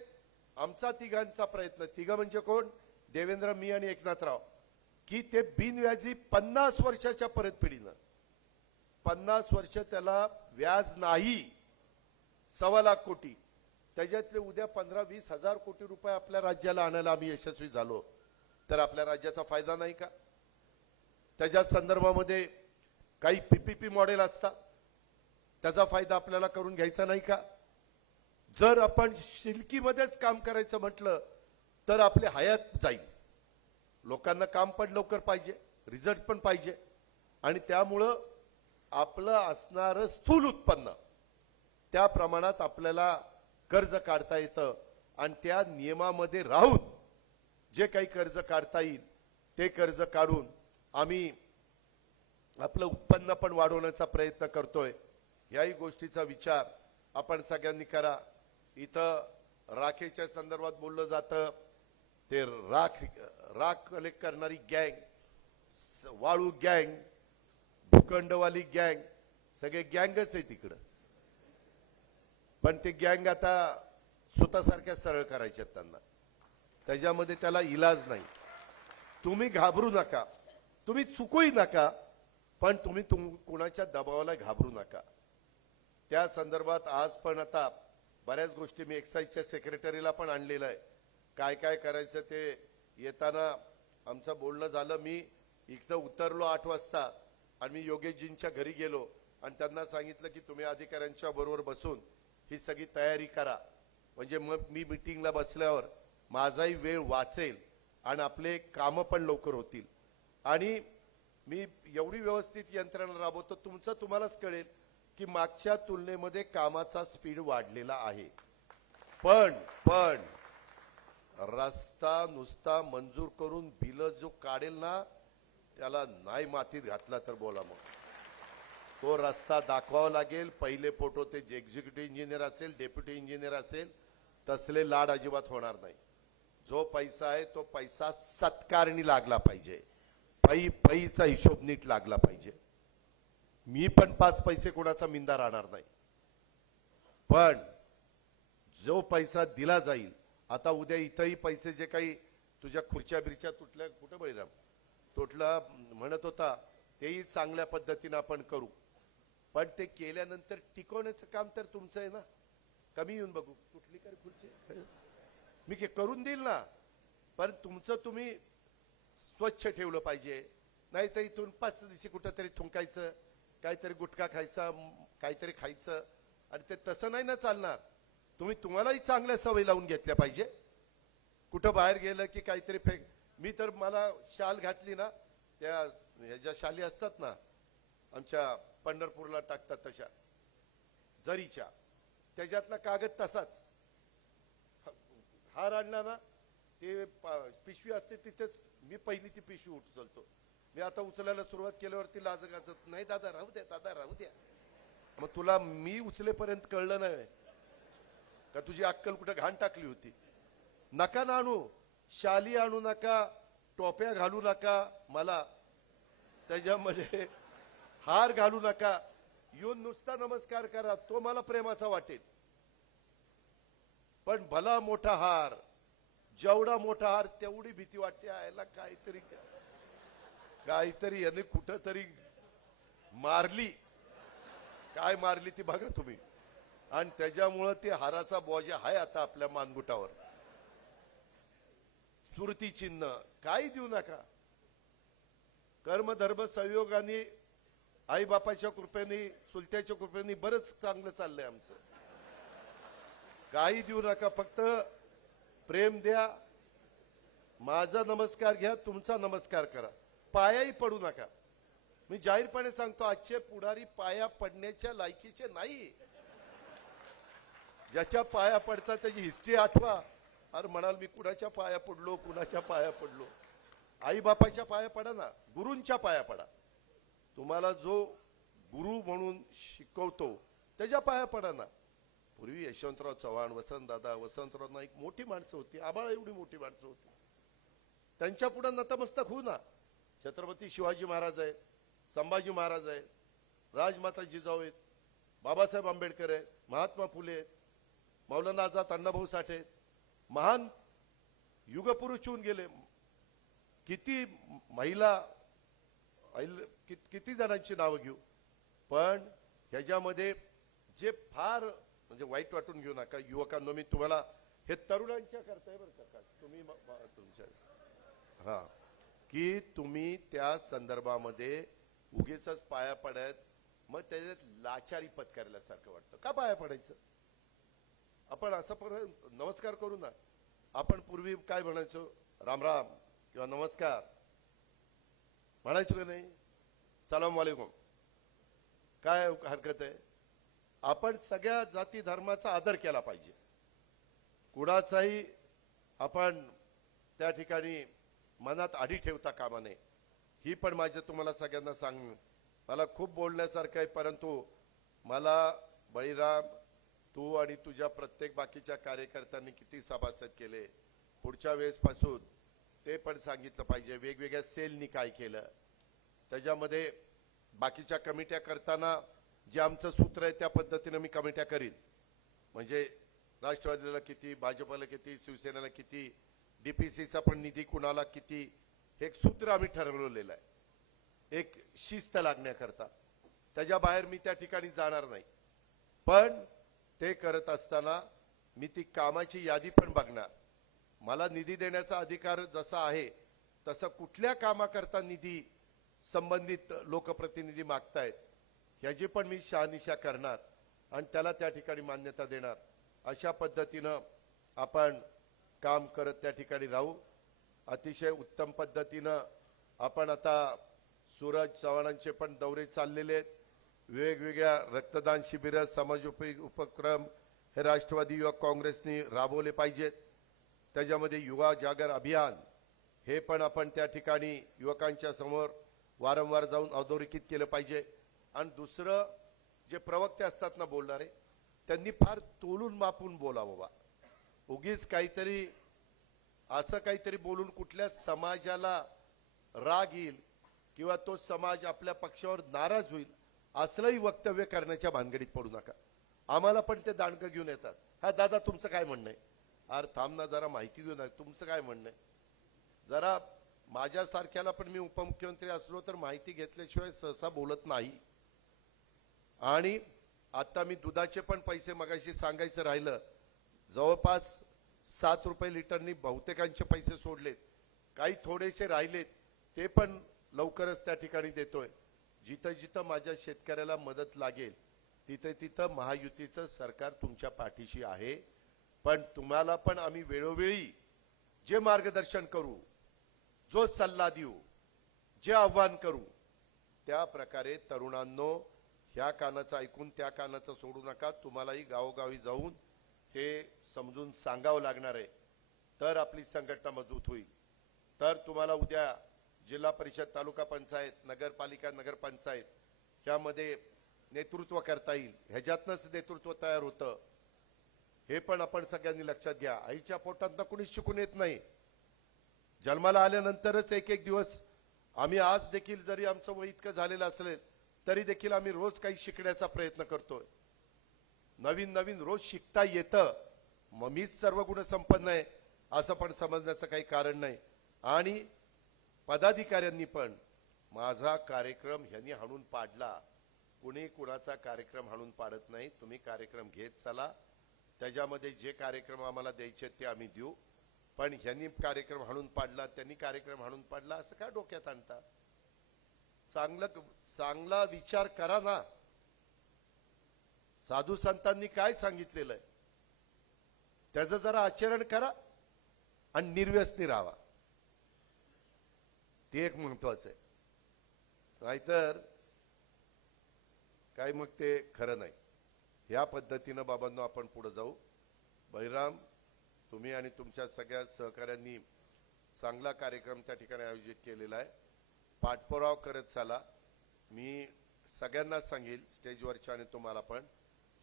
आमचा तिघांचा प्रयत्न, तिघं म्हणजे कोण? देवेंद्र, मी आणि एकनाथराव, की ते बिनव्याजी 50 वर्षाच्या परतफेडीनं, 50 वर्ष त्याला व्याज नाही, 1.25 कोटी, त्याच्यातले उद्या 15-20 हजार कोटी रुपये आपल्या राज्याला आणायला आम्ही यशस्वी झालो तर आपल्या राज्याचा फायदा नाही का? त्याच्या संदर्भामध्ये काही PPP मॉडेल असतात, त्याचा फायदा आपल्याला करून घ्यायचा नाही का? जर आपण शिल्कीमध्येच काम करायचं म्हटलं तर आपली हयात जाईल. लोकांना काम पण लवकर पाहिजे, रिझल्ट पण पाहिजे, आणि त्यामुळं आपलं असणारं स्थूल उत्पन्न त्या प्रमाणात आपल्याला कर्ज काढता येतं. आणि त्या नियमामध्ये राहून जे काही कर्ज काढता येईल ते कर्ज काढून आम्ही आपलं उत्पन्न पण वाढवण्याचा प्रयत्न करतोय. याही गोष्टीचा विचार आपण सगळ्यांनी करा. इथं राखेच्या संदर्भात बोललं जातं, ते राख कलेक्ट करणारी गँग, वाळू गँग, भूखंडवाली गँग, सगळे गँगच आहे तिकडं. पण ते गँग आता स्वतःसारख्या सरळ करायच्या त्यांना, त्याच्यामध्ये त्याला इलाज नाही. तुम्ही घाबरू नका, तुम्ही चुकूही नका, पण तुम्ही कोणाच्या दबावाला घाबरू नका. त्या संदर्भात आज पण आता बऱ्याच गोष्टी मी एक्साईजच्या सेक्रेटरीला पण आणलेलं आहे. काय काय करायचं ते येताना आमचं बोलणं झालं. मी इथं उतरलो 8 वाजता आणि मी योगेशजींच्या घरी गेलो आणि त्यांना सांगितलं की तुम्ही अधिकाऱ्यांच्या बरोबर बसून ही सगळी तयारी करा, म्हणजे मग मी मीटिंगला बसल्यावर माझाही वेळ वाचेल आणि आपले कामं पण लवकर होतील. आणि मी एवढी व्यवस्थित यंत्रणा राबवतो, तुमचं तुम्हालाच कळेल की मागच्या तुलनेमध्ये कामाचा स्पीड वाढलेला आहे. पण रस्ता नुसता मंजूर करून बिल जो काढेल ना, त्याला नाही मातीत घातला तर बोला मग. तो रस्ता दाखवावा लागेल. पहिले फोटो ते एक्झिक्युटिव्ह इंजिनियर असेल, डेप्युटी इंजिनियर असेल, तसले लाड अजिबात होणार नाही. जो पैसा आहे तो पैसा सत्कारणी लागला पाहिजे, पैचा हिशोब नीट लागला पाहिजे. मी पण 5 पैसे कोणाचा मिंदा राहणार नाही, पण जो पैसा दिला जाईल, आता उद्या इथंही पैसे जे काही तुझ्या खुर्च्या बिरच्या तुटल्या, कुठं बळीराम तुटला म्हणत होता, तेही चांगल्या पद्धतीने आपण करू. पण ते केल्यानंतर टिकवण्याचं काम तर तुमचं आहे ना. कमी येऊन बघू कुठली काय खुर्ची मी करून देईल ना, पण तुमचं तुम्ही स्वच्छ ठेवलं पाहिजे. नाही तर इथून 5 दिवशी कुठंतरी थुंकायचं, काहीतरी गुटखा खायचा, काहीतरी खायचं, आणि ते तसं नाही ना चालणार. तुम्हालाही चांगल्या सवयी लावून घेतल्या पाहिजे. कुठं बाहेर गेलं की काहीतरी फेक. मी तर मला शाल घातली ना, त्या ह्याच्या शाली असतात ना आमच्या पंढरपूरला टाकतात तशा जरीच्या, त्याच्यातला कागद तसाच. हार आणला ना, ते पिशवी असते तिथेच मी पहिली ती पिशवी उचलतो. मी आता उचलायला सुरुवात केल्यावरती लाजगाजत, नाही दादा राहू द्या, दादा राहू द्या. मग तुला मी उचलेपर्यंत कळलं नाही का तुझी अक्कल कुठे घाण टाकली होती. नका ना आणू, शाली आणू नका, टोप्या घालू नका मला, त्याच्यामध्ये हार घालू नका. येऊन नुसता नमस्कार करा, तो मला प्रेमाचा वाटेल. पण भला मोठा हार, जेवढा मोठा हार तेवढी भीती वाटते. याला काहीतरी याने कुठंतरी मारली, काय मारली ती बघा तुम्ही. आणि त्याच्यामुळं ते हाराचा बोजा आहे आता आपल्या मानगुटावर. स्मृती चिन्ह काही देऊ नका. कर्मधर्म संयोगाने, आई बापाच्या कृपेने, चुलत्याच्या कृपेने बरंच चांगलं चाललंय आमचं. काही देऊ नका, फक्त प्रेम द्या. माझा नमस्कार घ्या, तुमचा नमस्कार करा, पायाही पडू नका. मी जाहीरपणे सांगतो, आजचे पुढारी पाया पडण्याच्या लायकीचे नाही. ज्याच्या पाया पडतात त्याची हिस्ट्री आठवा. अरे म्हणाल मी कुणाच्या पाया पडलो, कुणाच्या पाया पडलो. आई बापाच्या पाया पडा ना, गुरूंच्या पाया पडा. तुम्हाला जो गुरु म्हणून शिकवतो त्याच्या पाया पडा ना. पूर्वी यशवंतराव चव्हाण, वसंतराव नाईक मोठी माणसं होती, आबाळा एवढी मोठी माणसं होती, त्यांच्या पुढे नतमस्तक होऊ ना. छत्रपती शिवाजी महाराज आहेत, संभाजी महाराज आहेत, राजमाता जिजाऊ आहेत, बाबासाहेब आंबेडकर आहेत, महात्मा फुले आहेत, मौलाना आझाद अण्णाभाऊ साठे आहेत. महान युगपुरुष होऊन गेले. किती महिला, किती जणांची नावं घेऊ. पण ह्याच्यामध्ये जे फार म्हणजे वाईट वाटून घेऊ नका युवकांनो. मी तुम्हाला हे तरुणांच्या करताय बरं का, तुम्ही तुमच्या हा की तुम्ही त्या संदर्भामध्ये उगीच पाया पडत, मग त्याच्यात लाचारी पत्करल्यासारखं वाटतं. का पाया पडायचं? आपण असं नमस्कार करू ना. आपण पूर्वी काय म्हणायचो, राम राम किंवा नमस्कार म्हणायचो का नाही? सलाम वालेकुम, काय हरकत आहे? आपण सगळ्या जाती धर्माचा आदर केला पाहिजे. कुणाचाही आपण त्या ठिकाणी मनात आडी ठेवता कामा नये. ही पण माझं तुम्हाला सगळ्यांना सांग. मला खूप बोलण्यासारखं आहे, परंतु मला बळीराम, तू आणि तुझ्या प्रत्येक बाकीच्या कार्यकर्त्यांनी किती सभासद केले, पुढच्या वेळेस पासून ते पण सांगितलं पाहिजे. वेगवेगळ्या सेलनी काय केलं, त्याच्यामध्ये बाकीच्या कमिट्या करताना जे आमचं सूत्र आहे त्या पद्धतीने मी कमिट्या करीन. म्हणजे राष्ट्रवादीला किती, भाजपला किती, शिवसेनेला किती, डीपीसीचा पण निधी कुणाला किती, हे एक सूत्र आम्ही ठरवलेलं आहे, एक शिस्त लागण्याकरता. त्याच्या बाहेर मी त्या ठिकाणी जाणार नाही. पण ते करत असताना मी ती कामाची यादी पण बघणार. मला निधी देण्याचा अधिकार जसा आहे तसं कुठल्या कामाकरता निधी संबंधित लोकप्रतिनिधी मागतायत ह्याची पण मी शहानिशा करणार आणि त्याला त्या ठिकाणी मान्यता देणार. अशा पद्धतीनं आपण काम करत त्या ठिकाणी राहू. अतिशय उत्तम पद्धतीनं आपण आता सूरज चव्हाणांचे पण दौरे चाललेले आहेत. वेगवेगळ्या रक्तदान शिबिर, समाजोपयोगी उपक्रम हे राष्ट्रवादी युवक काँग्रेसने राबवले पाहिजेत. त्याच्यामध्ये युवा जागर अभियान हे पण आपण त्या ठिकाणी युवकांच्या समोर वारंवार जाऊन अधोरेखित केलं पाहिजे. आणि दुसरं, जे प्रवक्ते असतात ना बोलणारे, त्यांनी फार तोलून मापून बोलावं बा. उगीच काहीतरी असं काहीतरी बोलून कुठल्या समाजाला राग येईल किंवा तो समाज आपल्या पक्षावर नाराज होईल असलंही वक्तव्य करण्याच्या भानगडीत पडू नका. आम्हाला पण ते दांडकं घेऊन येतात. हा दादा तुमचं काय म्हणणं आहे? अरे थांब ना, जरा माहिती घेऊन तुमचं काय म्हणणं आहे. जरा माझ्यासारख्याला पण, मी उपमुख्यमंत्री असलो तर माहिती घेतल्याशिवाय सहसा बोलत नाही. आणि आता मी दुधाचे पण पैसे मगाशी सांगायचं राहिलं, जवळपास 7 रुपये लिटरनी बहुतेकांचे पैसे सोडलेत. काही थोडेसे राहिलेत ते पण लवकरच त्या ठिकाणी देतोय. जिथं जिथं माझ्या शेतकऱ्याला मदत लागेल तिथे तिथं महायुतीचं सरकार तुमच्या पाठीशी आहे. पण तुम्हाला पण आम्ही वेळोवेळी जे मार्गदर्शन करू, जो सल्ला देऊ, जे आव्हान करू, त्या प्रकारे तरुणांनो ह्या कानाचं ऐकून त्या कानाचं सोडू नका. तुम्हालाही गावोगावी जाऊन ते समजून सांगावं लागणार आहे. तर आपली संघटना मजबूत होईल. तर तुम्हाला उद्या जिल्हा परिषद, तालुका पंचायत, नगरपालिका, नगरपंचायत ह्यामध्ये नेतृत्व करता येईल. ह्याच्यातनंच नेतृत्व तयार होतं. हे पण आपण सगळ्यांनी लक्षात घ्या. आईच्या पोटात कुणीच शिकून येत नाही. जन्माला आल्यानंतरच एक एक दिवस, आम्ही आज देखील जरी आमचं वय इतकं झालेलं असेल तरी देखील आम्ही रोज काही शिकण्याचा प्रयत्न करतोय. नवीन नवीन रोज शिकता येतं. मग मीच सर्व गुण संपन्न आहे असं पण समजण्याचं काही कारण नाही. आणि पदाधिकाऱ्यांनी पण माझा कार्यक्रम ह्यांनी हाणून पाडला. कुणी कुणाचा कार्यक्रम हाणून पाडत नाही. तुम्ही कार्यक्रम घेत चला. त्याच्यामध्ये जे कार्यक्रम आम्हाला द्यायचे ते आम्ही देऊ. पण ह्यांनी कार्यक्रम हाणून पाडला, त्यांनी कार्यक्रम हाणून पाडला असं काय डोक्यात आणता? चांगला विचार करा ना. साधू संतांनी काय सांगितलेलं आहे त्याचं जरा आचरण करा आणि निर्व्यसनी राहा. ते एक महत्वाचं आहे. नाहीतर काय मग ते खरं नाही. या पद्धतीनं बाबांनो आपण पुढे जाऊ. बहिराम, तुम्ही आणि तुमच्या सगळ्या सहकाऱ्यांनी चांगला कार्यक्रम त्या ठिकाणी आयोजित केलेला आहे. पाठपुरावा करत चला. मी सगळ्यांना सांगेल, स्टेजवरच्या आणि तुम्हाला पण,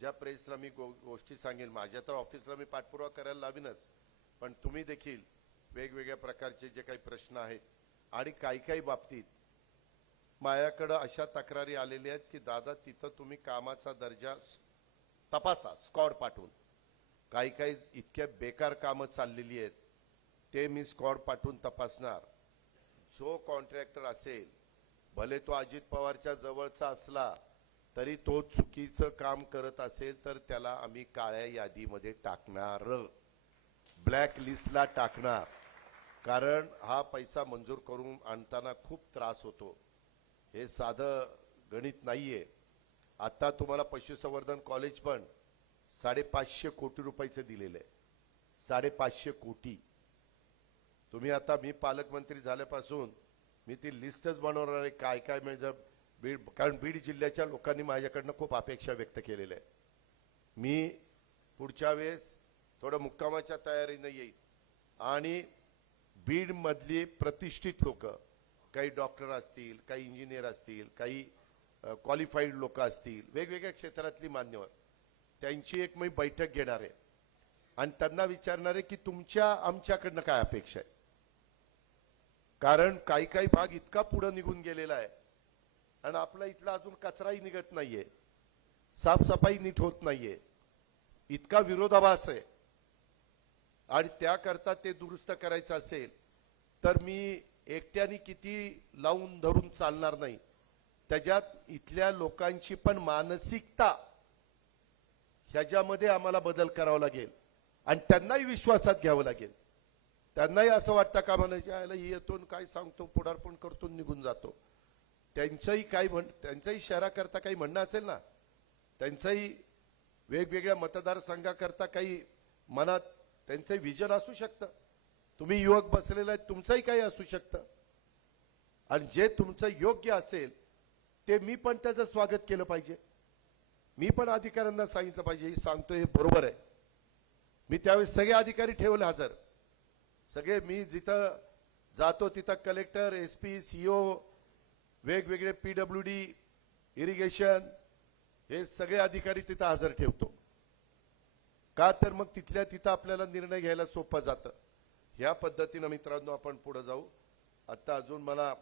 ज्या प्रेसला मी गोष्टी सांगेल, माझ्या तर ऑफिसला मी पाठपुरावा करायला लावीनच, पण तुम्ही देखील वेगवेगळ्या प्रकारचे जे काही प्रश्न आहेत आणि काही बाबतीत माझ्याकडे अशा तक्रारी आलेल्या आहेत की दादा तिथं तुम्ही कामाचा दर्जा तपासा स्क्वॉड पाठवून. काही इतक्या बेकार कामं चाललेली आहेत ते मी स्क्वॉड पाठवून तपासणार. जो कॉन्ट्रॅक्टर असेल, भले तो अजित पवारच्या जवळचा असला तरी तो चुकीचं काम करत असेल तर त्याला आम्ही काळ्या यादीमध्ये टाकणार, ब्लॅक लिस्टला टाकणार. कारण हा पैसा मंजूर करून आणताना खूप त्रास होतो. हे साधं गणित नाहीये. आता तुम्हाला पशुसंवर्धन कॉलेज पण 550 कोटी रुपयाचं दिलेलं आहे. 550 कोटी. तुम्ही आता, मी पालकमंत्री झाल्यापासून मी ती लिस्टच बनवणार आहे काय काय म्हणजे बीड, कारण बीड जिल्ह्याच्या लोकांनी माझ्याकडनं खूप अपेक्षा व्यक्त केलेल्या आहे. मी पुढच्या वेळेस थोडं मुक्कामाच्या तयारीनं येईल आणि बीड मधली प्रतिष्ठित लोक, काही डॉक्टर असतील, काही इंजिनियर असतील, काही क्वालिफाईड लोक असतील, वेगवेगळ्या क्षेत्रातली मान्यवर, त्यांची एक मी बैठक घेणार आहे आणि त्यांना विचारणार आहे की तुमच्या आमच्याकडनं काय अपेक्षा आहे. कारण काही भाग इतका पुढे निघून गेलेला आहे आणि आपला इथला अजून कचराही निघत नाहीये, साफसफाई नीट होत नाहीये. इतका विरोधाभास आहे आणि त्याकरता ते दुरुस्त करायचं असेल तर मी एकट्याने किती लावून धरून चालणार नाही. त्याच्यात इथल्या लोकांची पण मानसिकता ह्याच्यामध्ये आम्हाला बदल करावा लागेल आणि त्यांनाही विश्वासात घ्यावं लागेल. त्यांनाही असं वाटतं का म्हणायचे आयला येतो काय सांगतो पुढारपण करतो निघून जातो. त्यांचंही त्यांचंही शहराकरता काही म्हणणं असेल ना, त्यांचंही वेगवेगळ्या मतदारसंघाकरता काही मनात त्यांचंही विजन असू शकतं. तुम्ही युवक बसलेला आहे, तुमचंही काही असू शकतं आणि जे तुमचं योग्य असेल ते मी पण त्याचं स्वागत केलं पाहिजे. मी पण अधिकाऱ्यांना सांगितलं पाहिजे ही सांगतोय हे बरोबर आहे. मी त्यावेळेस सगळे अधिकारी ठेवले हजर. सगळे मी जिथं जातो तिथं कलेक्टर, एसपी, सीओ, वेगवेगळे PWD, इरिगेशन हे सगळे अधिकारी तिथं हजर ठेवतो. का तर मग तिथल्या तिथं आपल्याला निर्णय घ्यायला सोपं जातं. ह्या पद्धतीनं मित्रांनो आपण पुढे जाऊ. आता अजून मला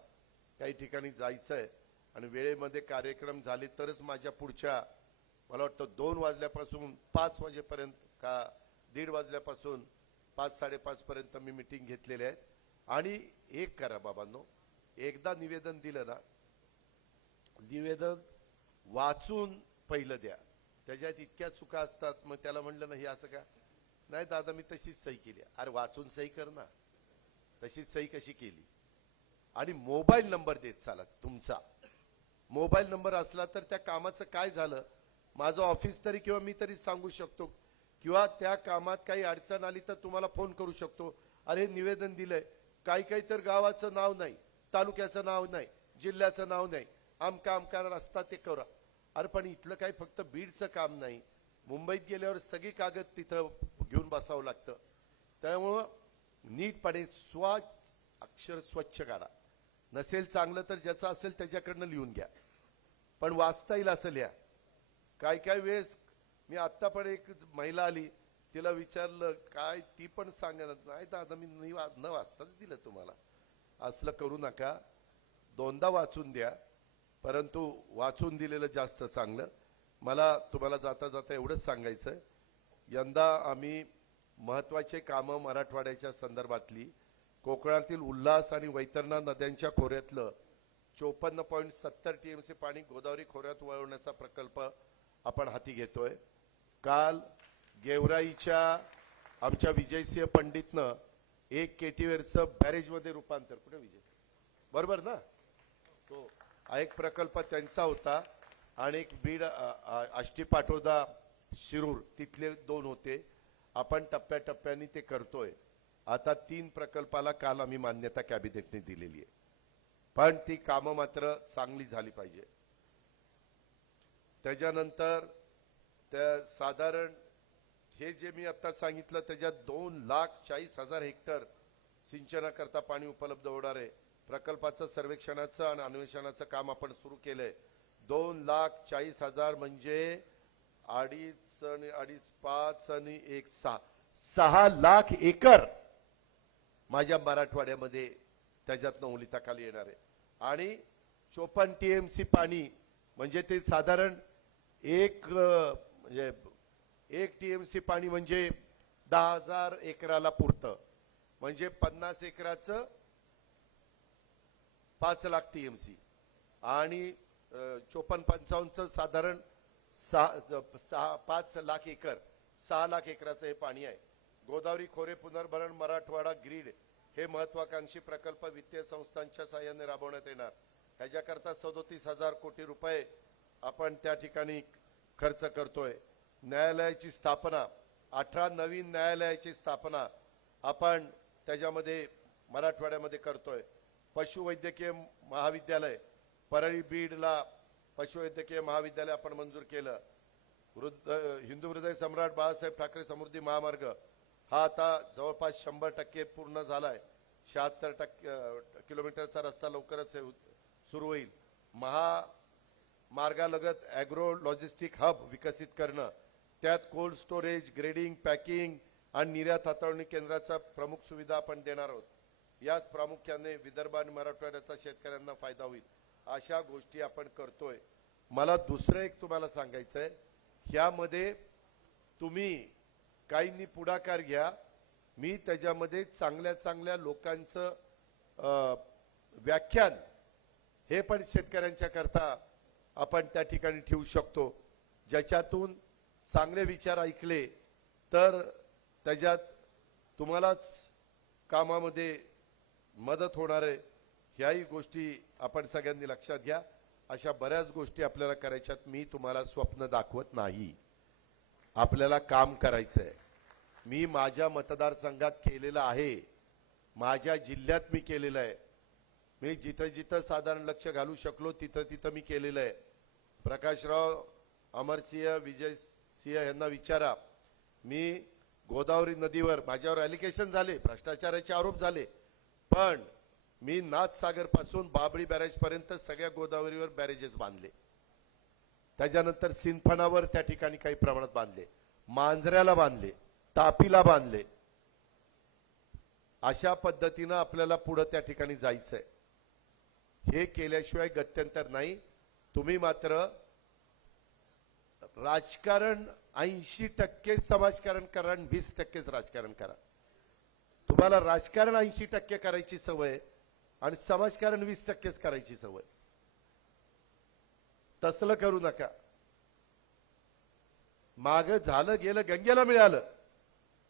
काही ठिकाणी जायचं आहे आणि वेळेमध्ये कार्यक्रम झाले तरच माझ्या पुढच्या मला वाटतं 2 वाजल्यापासून 5 वाजेपर्यंत का 1:30 वाजल्यापासून 5-5:30 पर्यंत मी मीटिंग घेतलेले आहेत. आणि एक करा बाबांनो, एकदा निवेदन दिलं ना, निवेदन वाचून पहिलं द्या. त्याच्यात इतक्या चुका असतात. मग त्याला म्हणलं नाही असं का नाही दादा मी तशीच सही केली. अरे वाचून सही कर ना, तशीच सही कशी केली. आणि मोबाईल नंबर देत चाला. तुमचा मोबाईल नंबर असला तर त्या कामाचं काय झालं माझं ऑफिस तरी किंवा मी तरी सांगू शकतो, किंवा त्या कामात काही अडचण आली तर तुम्हाला फोन करू शकतो. अरे निवेदन दिलंय, काही तर गावाचं नाव नाही, तालुक्याचं नाव नाही, जिल्ह्याचं नाव नाही, आमका रस्ता ते करा. अरे पण इथलं काही फक्त बीडचं काम नाही, मुंबईत गेल्यावर सगळी कागद तिथं घेऊन बसावं लागतं. त्यामुळं नीटपणे अक्षर स्वच्छ काढा. नसेल चांगलं तर ज्याचं असेल त्याच्याकडनं लिहून घ्या, पण वाचता येईल असं लिहा. काय वेळेस मी आत्ता पण एक महिला आली, तिला विचारलं काय, ती पण सांगत नाही दादा मी न वाचताच दिलं तुम्हाला. असलं करू नका, 2दा वाचून द्या, परंतु वाचून दिलेलं जास्त चांगलं. मला तुम्हाला जाता जाता एवढंच सांगायचं, यंदा आम्ही महत्वाचे कामं मराठवाड्याच्या संदर्भातली कोकणातील उल्हास आणि वैतरणा नद्यांच्या खोऱ्यातलं 54.70 TMC पाणी गोदावरी खोऱ्यात वळवण्याचा प्रकल्प आपण हाती घेतोय. काल गेवराईच्या आमच्या विजयसिंह पंडितनं 1 केटीवेरचं बॅरेजमध्ये रूपांतर, कुठे विजय बरोबर ना, तो एक प्रकल्प त्यांचा होता आणि एक बीड आष्टी पाटोदा शिरूर तिथले 2 होते. आपण टप्प्याटप्प्याने ते करतोय. आता 3 प्रकल्पाला काल आम्ही मान्यता कॅबिनेटने दिलेली आहे, पण ती कामं मात्र चांगली झाली पाहिजे. त्याच्यानंतर त्या साधारण हे जे मी आता सांगितलं त्याच्यात 2,40,000 हेक्टर सिंचनाकरता पाणी उपलब्ध होणार आहे. प्रकल्पाचं सर्वेक्षणाचं आणि अन्वेषणाचं काम आपण सुरू केलंय. 2,40,000 म्हणजे 2.5 आणि 2.5 5 आणि 1 6 लाख एकर माझ्या मराठवाड्यामध्ये त्याच्यातनं ओलिताखाली येणार आहे. आणि 54 TMC पाणी म्हणजे ते साधारण एक TMC पाणी म्हणजे 10,000 एकराला पुरतं. म्हणजे 50 एकराचं 5 लाख TMC आणि 54-55 साधारण 5 लाख एकर, 6 लाख एकराचं हे पाणी आहे. गोदावरी खोरे पुनर्भरण मराठवाडा ग्रीड हे महत्वाकांक्षी प्रकल्प वित्तीय संस्थांच्या साहाय्याने राबवण्यात येणार. ह्याच्याकरता 37,000 कोटी रुपये आपण त्या ठिकाणी खर्च करतोय. न्यायालयाची स्थापना, 18 नवीन न्यायालयाची स्थापना आपण त्याच्यामध्ये मराठवाड्यामध्ये करतोय. पशुवैद्यकीय महाविद्यालय परळी बीडला पशुवैद्यकीय महाविद्यालय आपण मंजूर केलं. हिंदू हृदय सम्राट बाळासाहेब ठाकरे समृद्धी महामार्ग हा आता जवळपास 100% पूर्ण झालाय. 76 किलोमीटरचा रस्ता लवकरच सुरू होईल. महामार्गालगत ॲग्रो लॉजिस्टिक हब विकसित करणं, त्यात कोल्ड स्टोरेज, ग्रेडिंग, पॅकिंग आणि निर्यात हाताळणी केंद्राचा प्रमुख सुविधा आपण देणार आहोत. याच प्रामुख्याने विदर्भ आणि मराठवाड्याचा शेतकऱ्यांना फायदा होईल. अशा गोष्टी आपण करतोय. मला दुसरं एक तुम्हाला सांगायचं आहे, ह्यामध्ये तुम्ही काहींनी पुढाकार घ्या. मी त्याच्यामध्ये चांगल्या चांगल्या लोकांचं व्याख्यान हे पण शेतकऱ्यांच्या करता आपण त्या ठिकाणी ठेवू शकतो, ज्याच्यातून चांगले विचार ऐकले तर त्याच्यात तुम्हालाच कामामध्ये मदत होणार आहे. ह्याही गोष्टी आपण सगळ्यांनी लक्षात घ्या. अशा बऱ्याच गोष्टी आपल्याला करायच्यात. मी तुम्हाला स्वप्न दाखवत नाही, आपल्याला काम करायचंय. मी माझ्या मतदारसंघात केलेलं आहे, माझ्या जिल्ह्यात मी केलेलं आहे. मी जिथं जिथं साधारण लक्ष घालू शकलो तिथं तिथं मी केलेलं आहे. प्रकाशराव, अमरसिंह, विजयसिंह यांना विचारा. मी गोदावरी नदीवर माझ्यावर ॲलिगेशन झाले, भ्रष्टाचाराचे आरोप झाले, पण मी नाथसागर पासून बाबळी बॅरेज पर्यंत सगळ्या गोदावरीवर बॅरेजेस बांधले. त्याच्यानंतर सिंदफणावर त्या ठिकाणी काही प्रमाणात बांधले, मांजऱ्याला बांधले, तापीला बांधले. अशा पद्धतीनं आपल्याला पुढे त्या ठिकाणी जायचंय. हे केल्याशिवाय गत्यंतर नाही. तुम्ही मात्र राजकारण 80% समाजकारण करा आणि 20% राजकारण करा. तुम्हाला राजकारण 80% करायची सवय आणि समाजकारण 20%च करायची सवय. तसलं करू नका. माग झालं गेलं, गंगेला मिळालं.